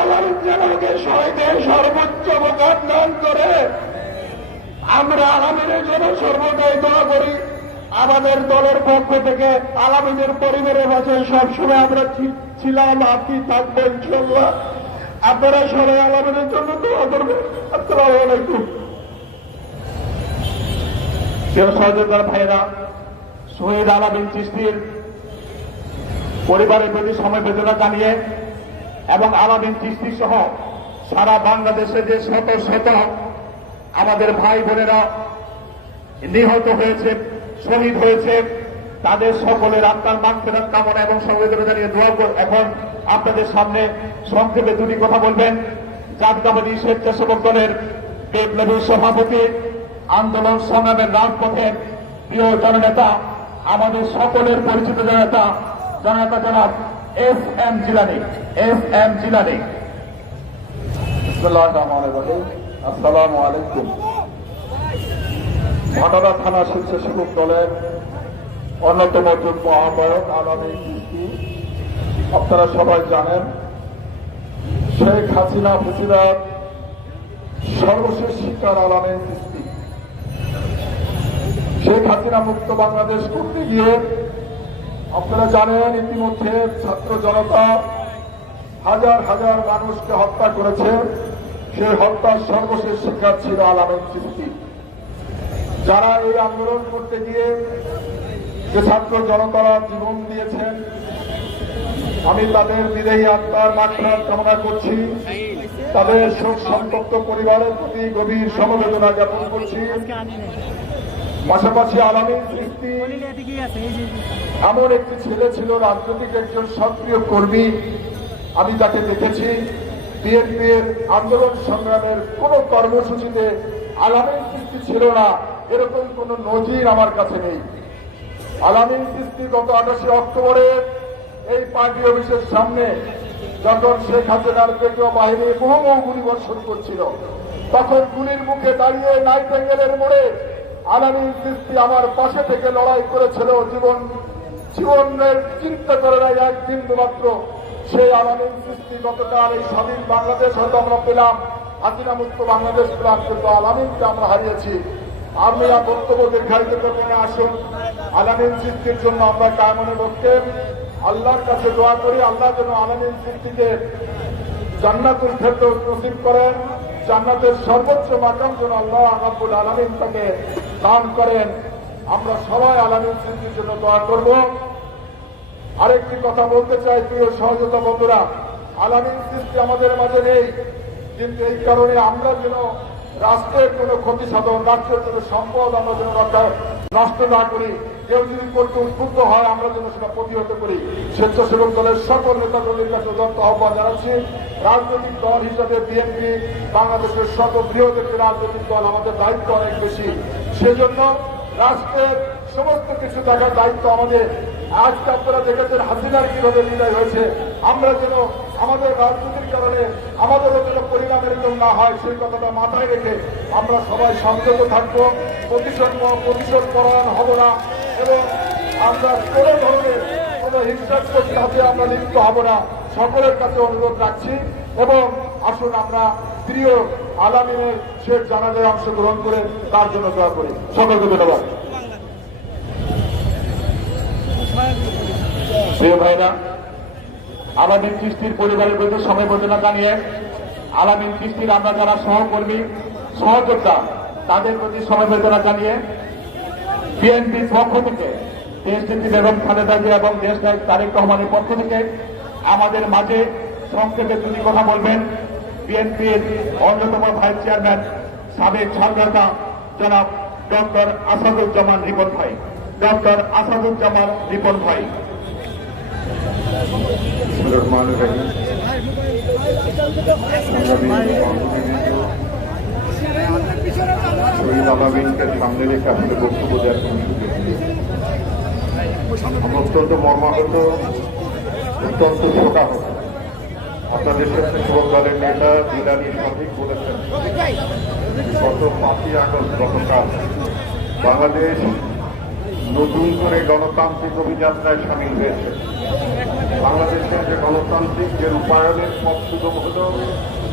আল্লাহকে শহীদের সর্বোচ্চ মকাম দান করে। আমরা আলামিনের জন্য সর্বদাই দোয়া করি। আমাদের দলের পক্ষ থেকে আলামিনের পরিবারের মাঝে সবসময় আমরা ছিলাম, আপনি থাকবেন ইনশাআল্লাহ। আপনারা সবাই আলামিনের জন্য দোয়া করবেন। আসসালামু আলাইকুম। প্রিয় সহযোদ্ধার ভাইরা, শহীদ আলামিন চিশতির পরিবারের প্রতি সমবেদনা জানিয়ে এবং আলামিন চিশতি সহ সারা বাংলাদেশে যে শত শত আমাদের ভাই বোনেরা নিহত হয়েছে, শহীদ হয়েছে, তাদের সকলের আত্মার মাগফিরাত কামনা এবং সমবেদনা জানিয়ে দোয়া এখন আপনাদের সামনে সংক্ষেপে দুটি কথা বলবেন জাতীয়তাবাদী স্বেচ্ছাসেবক দলের বিপ্লবী সভাপতি, আন্দোলন সংগ্রামের রাজপথের প্রিয় জননেতা, আমাদের সকলের পরিচিত জননেতা জনাব FM জিলানী। আসসালামু আলাইকুম। ভাটারা থানা স্বেচ্ছাসেবক দলের অন্যতম যুগ্ম আহ্বায়ক আলামিন চিশতি। আপনারা সবাই জানেন, শেখ হাসিনা ফেসিলার সর্বশেষ শিকার আলামিন চিশতি। শেখ হাসিনা মুক্ত বাংলাদেশ করতে গিয়ে আপনারা জানেন ইতিমধ্যে ছাত্র জনতা হাজার হাজার মানুষকে হত্যা করেছে। সেই হত্যার সর্বশেষ শিকার ছিল আলামিন চিশতি। যারা এই আন্দোলন করতে গিয়ে যে ছাত্র জনতারা জীবন দিয়েছেন, আমি তাদের বিদেহী আত্মার মাগফিরাত কামনা করছি। তাদের শোক সন্তপ্ত পরিবারের প্রতি গভীর সমবেদনা জ্ঞাপন করছি। পাশাপাশি আলামিন চিশতি এমন একটি ছেলে ছিল, রাজনৈতিক একজন সক্রিয় কর্মী। আমি তাকে দেখেছি বিএনপির আন্দোলন সংগ্রামের কোন কর্মসূচিতে আলামিন চিশতি ছিল না, এরকম কোন নজির আমার কাছে নেই। আলামিন চিশতি গত 28 অক্টোবরে এই পার্টি অফিসের সামনে যখন শেখ হাসিনার কেন্দ্রীয় বাহিনী বহু গুলিবর্ষণ করছিল, তখন গুলির মুখে দাঁড়িয়ে নাইটেঙ্গেলের মোড়ে আলামিন চিশতি আমার পাশে থেকে লড়াই করেছিল। জীবনের চিন্তা করে নাই এক বিন্দু মাত্র। সেই আলামিন চিশতি গতকাল এই স্বাধীন বাংলাদেশ হয়তো আমরা পেলাম, হাসিনা মুক্ত বাংলাদেশ পেলাম, কিন্তু আলামিনকে আমরা হারিয়েছি। আমি বক্তব্য দীর্ঘায়িত করতে না, আসুন আলামিন চিশতির জন্য আমরা কায়মনে বক্তেন আল্লাহর কাছে দোয়া করি। আল্লাহ যেন আলামিন চিশতিকে জান্নাতুল ফেরদৌস নসিব করেন, জান্নাতের সর্বোচ্চ মাকাম যেন আল্লাহ রাব্বুল আলামিন তাকে দান করেন। আমরা সবাই আলামিন চিশতির জন্য দোয়া করব। আরেকটি কথা বলতে চাই, প্রিয় সহযোগিতা বন্ধুরা, আলামিন চিশতি আমাদের মাঝে নেই, কিন্তু এই কারণে আমরা যেন রাষ্ট্রের কোনো ক্ষতি সাধন, রাষ্ট্রের কোনো সম্পদ আমরা যেন নষ্ট না করি, কেউ যদি করতে উদ্বুদ্ধ হয় আমরা যেন সেটা প্রতিহত করি। স্বেচ্ছাসেবক দলের সকল নেতাকর্মীর কাছে উদাত্ত আহ্বান জানাচ্ছি। রাজনৈতিক দল হিসাবে বিএনপি বাংলাদেশের সর্ববৃহৎ একটি রাজনৈতিক দল, আমাদের দায়িত্ব অনেক বেশি। সেজন্য রাষ্ট্রের সমস্ত কিছু দেখার দায়িত্ব আমাদের। আজকে আপনারা দেখেছেন হাসিনার কিভাবে বিদায় হয়েছে, আমরা যেন আমাদের রাজনীতির কারণে আমাদেরও যেন পরিণাম এরকম না হয়, সেই কথাটা মাথায় রেখে আমরা সবাই সংযত থাকবো, প্রতিশোধ পরায়ণ হব না এবং আমরা কোনো ধরনের কোনো হিংসাত্মক কাজে আমরা লিপ্ত হব না। সকলের কাছে অনুরোধ রাখছি এবং আসুন আমরা প্রিয় আলামিনের শেষ জানাজায় অংশগ্রহণ করে তার জন্য দোয়া করি। সকলকে ধন্যবাদ। প্রিয় ভাইরা, আলামিন চিশতির পরিবারের প্রতি সমবেদনা জানিয়ে আলামিন চিশতির আমরা যারা সহকর্মী সহযোদ্ধা তাদের প্রতি সমবেদনা জানিয়ে বিএনপির পক্ষ থেকে দেশনেত্রী বেগম খালেদা জিয়া এবং দেশনায়ক তারেক রহমানের পক্ষ থেকে আমাদের মাঝে সংক্ষেপে দুটি কথা বলবেন বিএনপির অন্যতম ভাইস চেয়ারম্যান সাবেক ছাত্রনেতা জনাব ডক্টর আসাদুজ্জামান রিপন ভাই। ডক্টর আসাদুজ্জামান রিপন ভাই। শহীদ আলামিনকে সামনে রেখে আসলে বক্তব্য দেওয়ার কোনো সুযোগ নেই। অত্যন্ত মর্মাহত, অত্যন্ত শোকাহত। আপনাদের স্বেচ্ছাসেবক দলের নেতা জিলানী সঠিক বলেছেন, গত 5ই আগস্ট গতকাল বাংলাদেশ নতুন করে গণতান্ত্রিক অভিযাত্রায় সামিল হয়েছে। বাংলাদেশের যে গণতান্ত্রিক যে রূপায়ণের পথ সুগম হল,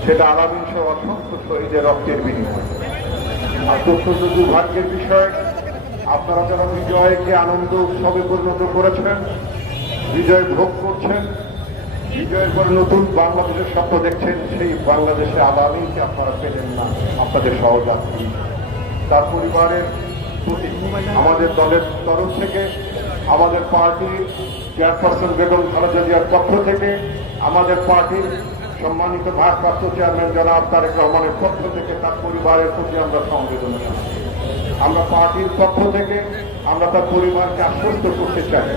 সেটা আলামিন সহ অসংখ্য শহীদের রক্তের বিনিময়। আর অত্যন্ত দুর্ভাগ্যের বিষয়, আপনারা যারা বিজয়কে আনন্দ উৎসবে পরিণত করেছেন, বিজয় ভোগ করছেন, বিজয়ের পরে নতুন বাংলাদেশের স্বপ্ন দেখছেন, সেই বাংলাদেশে আলামিনকে আপনারা পেলেন না। আপনাদের সহযাত্রী, তার পরিবারের প্রতি আমাদের দলের তরফ থেকে, আমাদের পার্টির চেয়ারপারসন বেগম খালেদা জিয়ার পক্ষ থেকে, আমাদের পার্টির সম্মানিত ভারপ্রাপ্ত চেয়ারম্যান জনাব তারেক রহমানের পক্ষ থেকে তার পরিবারের প্রতি আমরা সমবেদনা জানাই। আমরা পার্টির পক্ষ থেকে আমরা তার পরিবারকে আশ্বস্ত করতে চাই,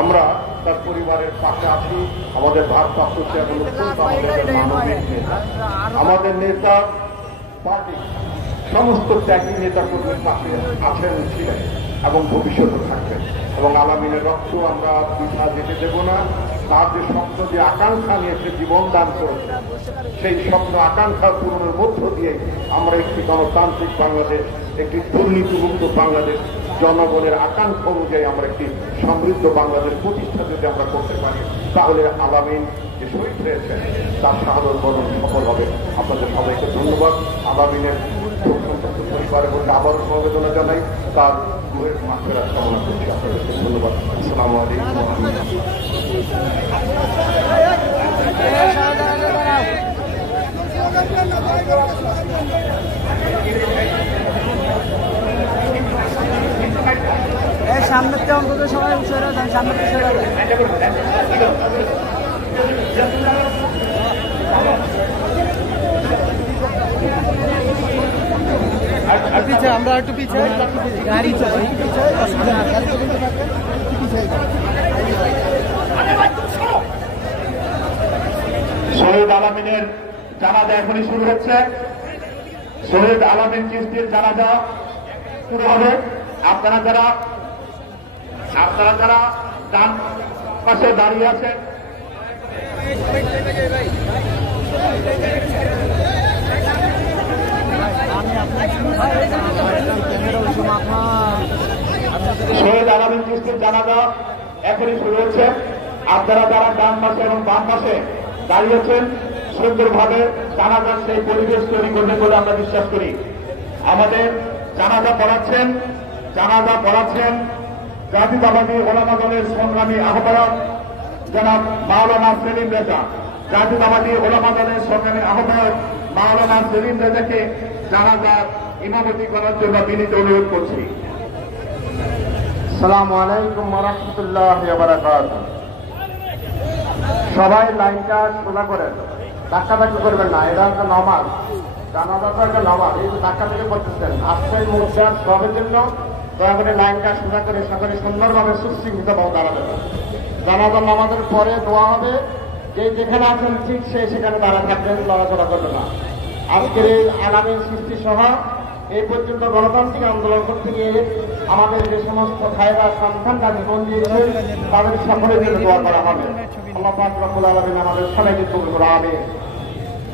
আমরা তার পরিবারের পাশে আছি। আমাদের ভারপ্রাপ্ত চেয়ারম্যান আমাদের মানবিক নেতা, আমাদের নেতা পার্টি সমস্ত ত্যাগী নেতা কর্মীর পাশে আছেন, ছিলেন এবং ভবিষ্যতে থাকবেন। এবং আলামিনের রক্ত আমরা বৃথা যেতে দেব না। তার যে স্বপ্ন, যে আকাঙ্ক্ষা নিয়ে সে জীবন দান করেছে, সেই স্বপ্ন আকাঙ্ক্ষা পূরণের মধ্য দিয়ে আমরা একটি গণতান্ত্রিক বাংলাদেশ, একটি দুর্নীতিমুক্ত বাংলাদেশ, জনগণের আকাঙ্ক্ষা অনুযায়ী আমরা একটি সমৃদ্ধ বাংলাদেশ প্রতিষ্ঠা যদি আমরা করতে পারি, তাহলে আলামিন যে শহীদ হয়েছেন তার শাহাদত বরণ সফল হবে। আপনাদের সবাইকে ধন্যবাদ। আলামিনের পরিবারের মধ্যে আবারও সমবেদনা জানাই, তার রুহের মাগফিরাত কামনা করছি। আপনাদেরকে ধন্যবাদ। আসসালামু আলাইকুম। সামনে অন্তত সবাই উৎসরা যান, সামনে উৎসরা যান। পিছিয়ে আমরা একটু পিছিয়ে গাড়ি শহীদ আলামিনের জানাজা এখনই শুরু হচ্ছে। শহীদ আলামিন চিশতির জানাজা শুরু হবে। আপনারা যারা ডান পাশে দাঁড়িয়ে আছেন, শহীদ আলামিন চিশতির জানাজা এখনই শুরু হচ্ছে। আপনারা যারা ডান পাশে এবং বাম পাশে দাঁড়িয়েছেন, সুন্দরভাবে জানাজার সেই পরিবেশ তৈরি করবে বলে আমরা বিশ্বাস করি। আমাদের জানাজা পড়াচ্ছেন জাতীয়তাবাদী ওলামা দলের সংগ্রামী আহ্বায়ক জনাব মাওলানা সেলিম রেজা। জাতীয়তাবাদী ওলামা দলের সংগ্রামী আহ্বায়ক মাওলানা সেলিম রেজাকে জানাজার ইমামতি করার জন্য বিনীত অনুরোধ করছি। আসসালামু আলাইকুম ওয়া রাহমাতুল্লাহি ওয়া বারাকাতুহু। সবাই লাইনটা সোজা করেন, ধাক্কাধাক্কি করবেন না, এটা একটা নামাজ, জানাজা তো একটা নামাজ। এই যে ধাক্কা থেকে করতেছেন, আশ্রয় মুদ্রার সবের জন্য দয়া করে লাইনটা সোজা করে সকলে সুন্দরভাবে সুশৃঙ্খলভাবে দাঁড়াবেন। জানাজার নামাজের পরে দোয়া হবে, যে যেখানে আছেন ঠিক সেখানে দাঁড়া থাকবেন, লড়াচড়া করবে না। আজকের এই আলামিন সৃষ্টি সহ এই পর্যন্ত গণতান্ত্রিক আন্দোলন করতে গিয়ে আমাদের যে সমস্ত ভাইরা সন্তানরা জীবন দিয়েছে, তাদের সকলের জন্য দোয়া করা হবে। আল্লাহ পাক রব্বুল আলামিন আমাদের সবাইকে কবুল করে। আমিন।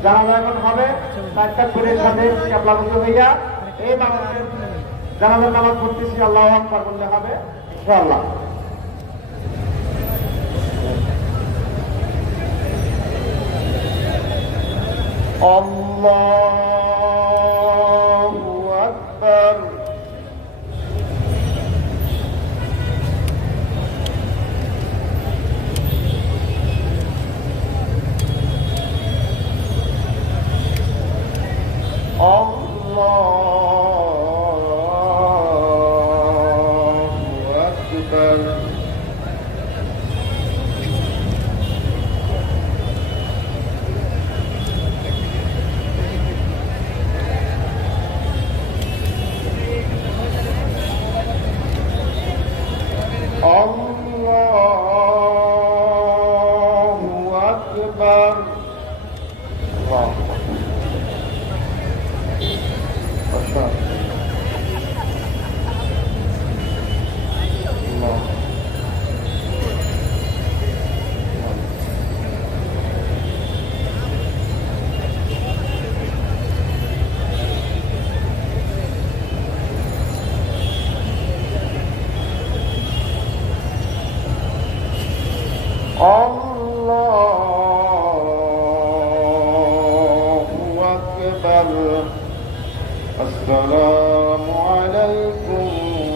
জানাজা এখন হবে তাকবীরের সাথে কেবলামুখী হইয়া এই বাংলাদেশের জানাজার নামাজ পড়তেছি, আল্লাহু আকবার বললে হবে ইনশাআল্লাহ। আল্লাহু আকবার।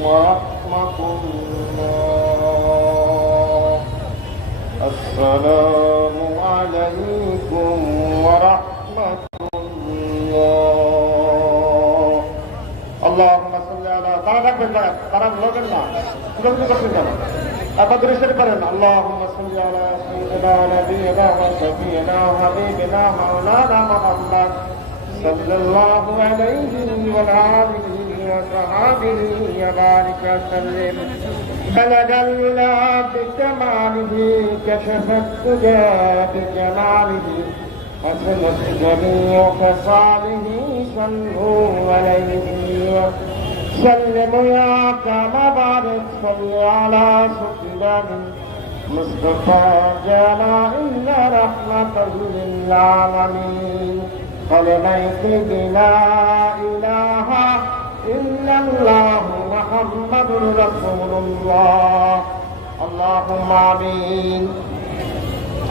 ورحمة الله. السلام عليكم ورحمة الله. اللهم صل على اللهم صل على سيدنا ونبينا وشفينا وحبيبنا مولانا محمد صلى الله عليه وعلى آله وصحبه وبارك وسلم. بلغ العلا بكماله كشف الدجى بجماله حسنت جميع خصاله صلوا عليه وسلم يا كما بارك صل على سيدنا مصطفى جانا إلا رحمة للعالمين. قلبيت لا إله إلا الله محمد رسول الله. اللهم آمين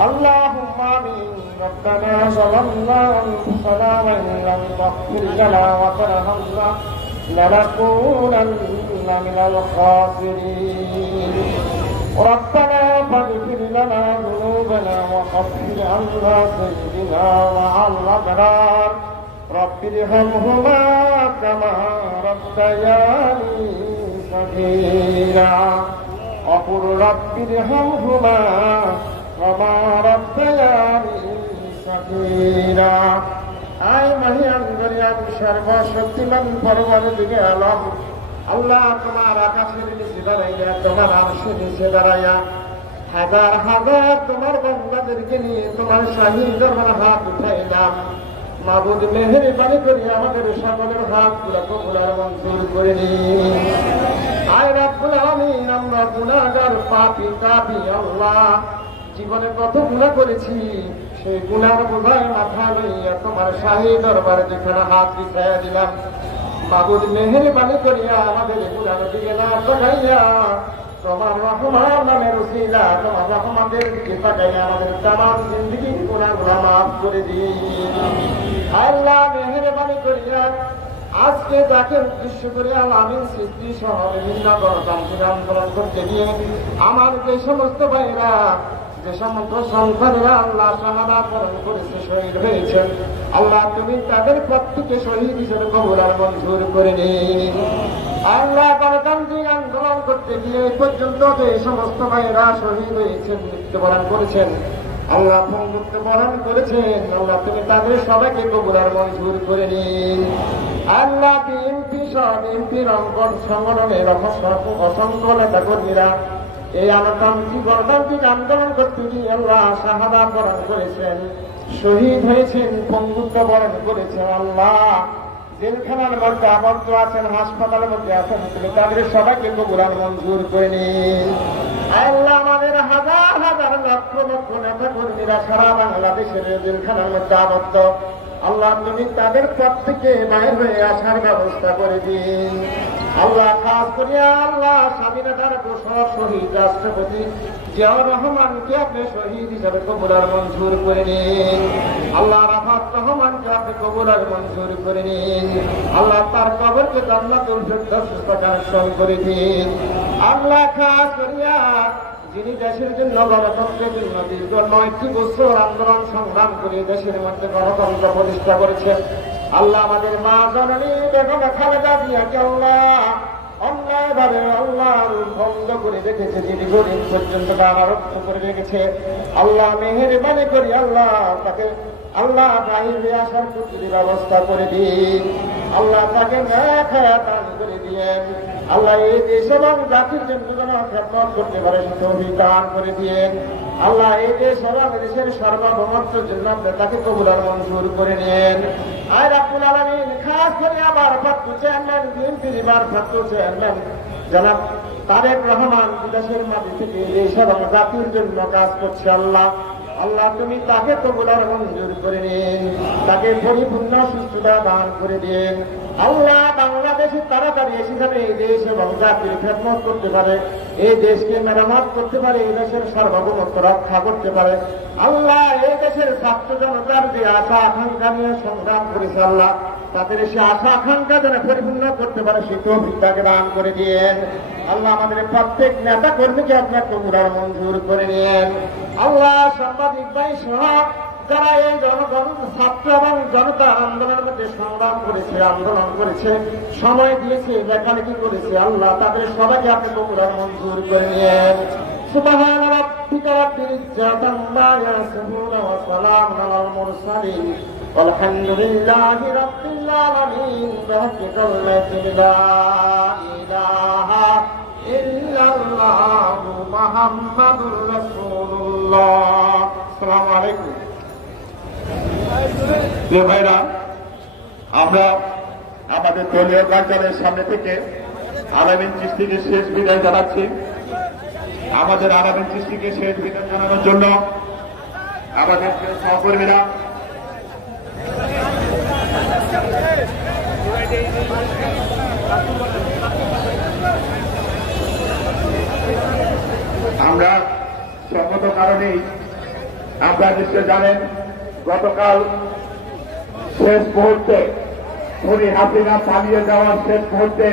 اللهم آمين. ربنا ظلمنا أنفسنا وإن لم تغفر لنا وترحمنا لنكونن من الخاسرين. ربنا فاغفر لنا ذنوبنا وكفر عنا سيئنا وعن الأبرار. رب ارحمهما كما ربياني صغيرا. وقل رب ارحمهما كما ربياني صغيرا. আয় মহিয়ান গরিয়ান সর্বশক্তিমান পরবর্তীকে আলম আল্লাহ, তোমার আকাশের নিচে দাঁড়াইয়া, তোমার আরশের নিচে দাঁড়াইয়া হাজার হাজার তোমার বান্দাদেরকে নিয়ে তোমার শাহী দরবার হাত উঠাইলাম। মাবুদ মেহেরবানি করি আমাদের সকলের হাতগুলো কবুল আর মঞ্জুর করে নিন। আয় রাব্বুল আলামিন, আমরা গুনাহগার পাপী কাফি আল্লাহ, জীবনে কত গুনাহ করেছি, সেই গুনার বোঝায় মাথা লইয়া তোমার শাহী দরবারে যেখানে হাত বিছাইয়া দিলাম। মাবুদ মেহেরবানি করিয়া আমাদের গুনার দিকে না তাকাইয়া তোমার রহমান নামের উসিলা তোমার রহমাতের দিকে তাকাইয়া আমাদের তামাম জিন্দেগির গুনাহগুলো মাফ করে দিন। আল্লাহ মেহেরবানি করিয়া আজকে যাকে উদ্দেশ্য করে আলামিন সৃষ্টি সহ বিভিন্ন গণতান্ত্রিক আন্দোলন করতে গিয়ে আমার যে সমস্ত ভাইরা, যে সমস্ত সন্তানেরা আল্লাহ শাহাদাত বরণ করেছে, শহীদ হয়েছেন, আল্লাহ তুমি তাদের প্রত্যেককে শহীদ হিসেবে কবুল আর মঞ্জুর করে নিন। আল্লাহ গণতান্ত্রিক আন্দোলন করতে গিয়ে এই পর্যন্ত যে সমস্ত ভাইয়েরা শহীদ হয়েছেন, মৃত্যুবরণ করেছেন, আল্লাহ মৃত্যুবরণ করেছেন, আল্লাহ তুমি তাদের সবাইকে কবুল আর মঞ্জুর করে নিন। আল্লাহ বিএনপি সহ বিএনপির অঙ্গন সংগঠনের অসংখ্য নেতা কর্মীরা এই গণতান্ত্রিক আন্দোলন করতে গিয়ে আল্লাহ শাহাদাত বরণ করেছেন, শহীদ হয়েছেন, পঙ্গুত্ব বরণ করেছেন। আল্লাহ জেলখানার মধ্যে আবদ্ধ আছেন, হাসপাতালের মধ্যে আছেন, তুমি তাদের সবাইকে কবুল আর মঞ্জুর করে নিন। আল্লাহ আমাদের হাজার হাজার লক্ষ লক্ষ নেতা কর্মীরা সারা বাংলাদেশের জেলখানার মধ্যে আবদ্ধ, আল্লাহ তুমি তাদের প্রত্যেকে বাইর হয়ে আসার ব্যবস্থা করে দিন। আল্লাহ খাস করিয়া আল্লাহ স্বাধীনতার ঘোষক শহীদ রাষ্ট্রপতি জিয়াউর রহমানকে আপনি শহীদ হিসাবে কবুল আর মঞ্জুর করে নিন। আল্লাহ রাফাত রহমানকে আপনি কবুল আর মঞ্জুর করে নিন। আল্লাহ তার কবরকে জান্নাতুল ফিরদাউস কানেকশন করে দিন। আল্লাহ খাস করিয়া যিনি দেশের জন্য গণতন্ত্রের জন্য দীর্ঘ 9টি বছর আন্দোলন সংগ্রাম করে দেশের মধ্যে গণতন্ত্র প্রতিষ্ঠা করেছেন, আল্লাহ আমাদের মা জননী বেগম খালেদা জিয়াকে আল্লাহ অন্যায়ভাবে আল্লাহ বন্ধ করে রেখেছে, দীর্ঘদিন পর্যন্ত কারারুদ্ধ করে রেখেছে। আল্লাহ মেহেরবানি করি আল্লাহ তাকে আল্লাহ বাইরে আসার প্রতিটি ব্যবস্থা করে দিন। আল্লাহ তাকে ন্যায় খায়া দান করে দিয়েন। আল্লাহ এই দেশ এবং জাতির জন্য যেন খেদমত করতে পারে সে তৌফিক দান করে দিয়েন। আল্লাহ এই দেশ এবং দেশের সার্বভৌমত্বের জন্য আপনি তাকে কবুল আর মঞ্জুর করে নেন। আয় রাব্বুল আলামিন, খাস করে আমার ভারপ্রাপ্ত চেয়ারম্যান, বিএনপির ভারপ্রাপ্ত চেয়ারম্যান জনাব তারেক রহমান বিদেশের মাটি থেকে দেশ এবং জাতির জন্য কাজ করছে। আল্লাহ আল্লাহ তুমি তাকে কবুল আর মঞ্জুর করে নিন, তাকে পরিপূর্ণ সুস্থতা দান করে দিন। আল্লাহ বাংলাদেশে তাড়াতাড়ি এসে যাবে, এই দেশ এবং জাতির খেদমত করতে পারে, এই দেশকে মেরামত করতে পারে, এই দেশের সার্বভৌমত্ব রক্ষা করতে পারে। আল্লাহ এই দেশের ছাত্র জনতার যে আশা আকাঙ্ক্ষা নিয়ে সংগ্রাম করেছে, আল্লাহ তাদের সে আশা আকাঙ্ক্ষা যেন পরিপূর্ণ করতে পারে সে তৌফিক তাকে দান করে দিয়েন। আল্লাহ আমাদের প্রত্যেক নেতা কর্মীকে আপনার কবুলার মঞ্জুর করে নিয়েন। আল্লাহ সাংবাদিক ভাই সহ যারা এই জনগণ ছাত্র এবং জনতা আন্দোলনের মধ্যে সংগ্রাম করেছে, আন্দোলন করেছে, সময় দিয়েছে, লেখালেখি করেছে, আল্লাহ তাদের সবাইকে আপনি কবুলার মঞ্জুর করে নিয়েন। সুবহান রাব্বিকা রাব্বিল ইজ্জাতি আম্মা ইয়াসিফুন ওয়া সালামুন আলাল মুরসালিন আলহামদুলিল্লাহি রাব্বিল আলামিন। বিহাqqi কালিমাতি লা ইলাহা ইল্লাল্লাহু মুহাম্মাদুর রাসূলুল্লাহ। আসসালামু আলাইকুম। প্রিয় ভাইরা, আমরা আমাদের দলীয় কার্যালয়ের সামনে থেকে আলামিন চিশতিকে শেষ বিদায় জানাচ্ছি। আমাদের আলামিন চিশতিকে শেষ বিদায় জানানোর জন্য আমাদের সহকর্মীরা আমরা সঙ্গত কারণেই আপনারা নিশ্চয় জানেন গতকাল শেষ মুহূর্তে খুনি হাসিনা পালিয়ে যাওয়ার শেষ মুহূর্তে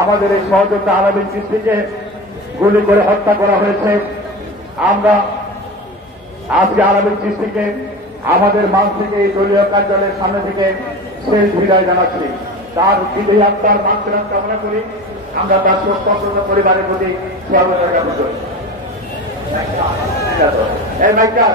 আমাদের এই সহযোদ্ধা আলামিন চিশতিকে গুলি করে হত্যা করা হয়েছে। আমরা আজকে আলামিন চিশতিকে আমাদের মাঝ থেকে এই দলীয় কার্যালয়ের সামনে থেকে শেষ বিদায় জানাচ্ছি। তার বিদেহী আত্মার মাগফিরাত কামনা করি। আমরা তার শোকসন্তপ্ত পরিবারের প্রতি সর্বদা জ্ঞাপন করি। এই মাইকার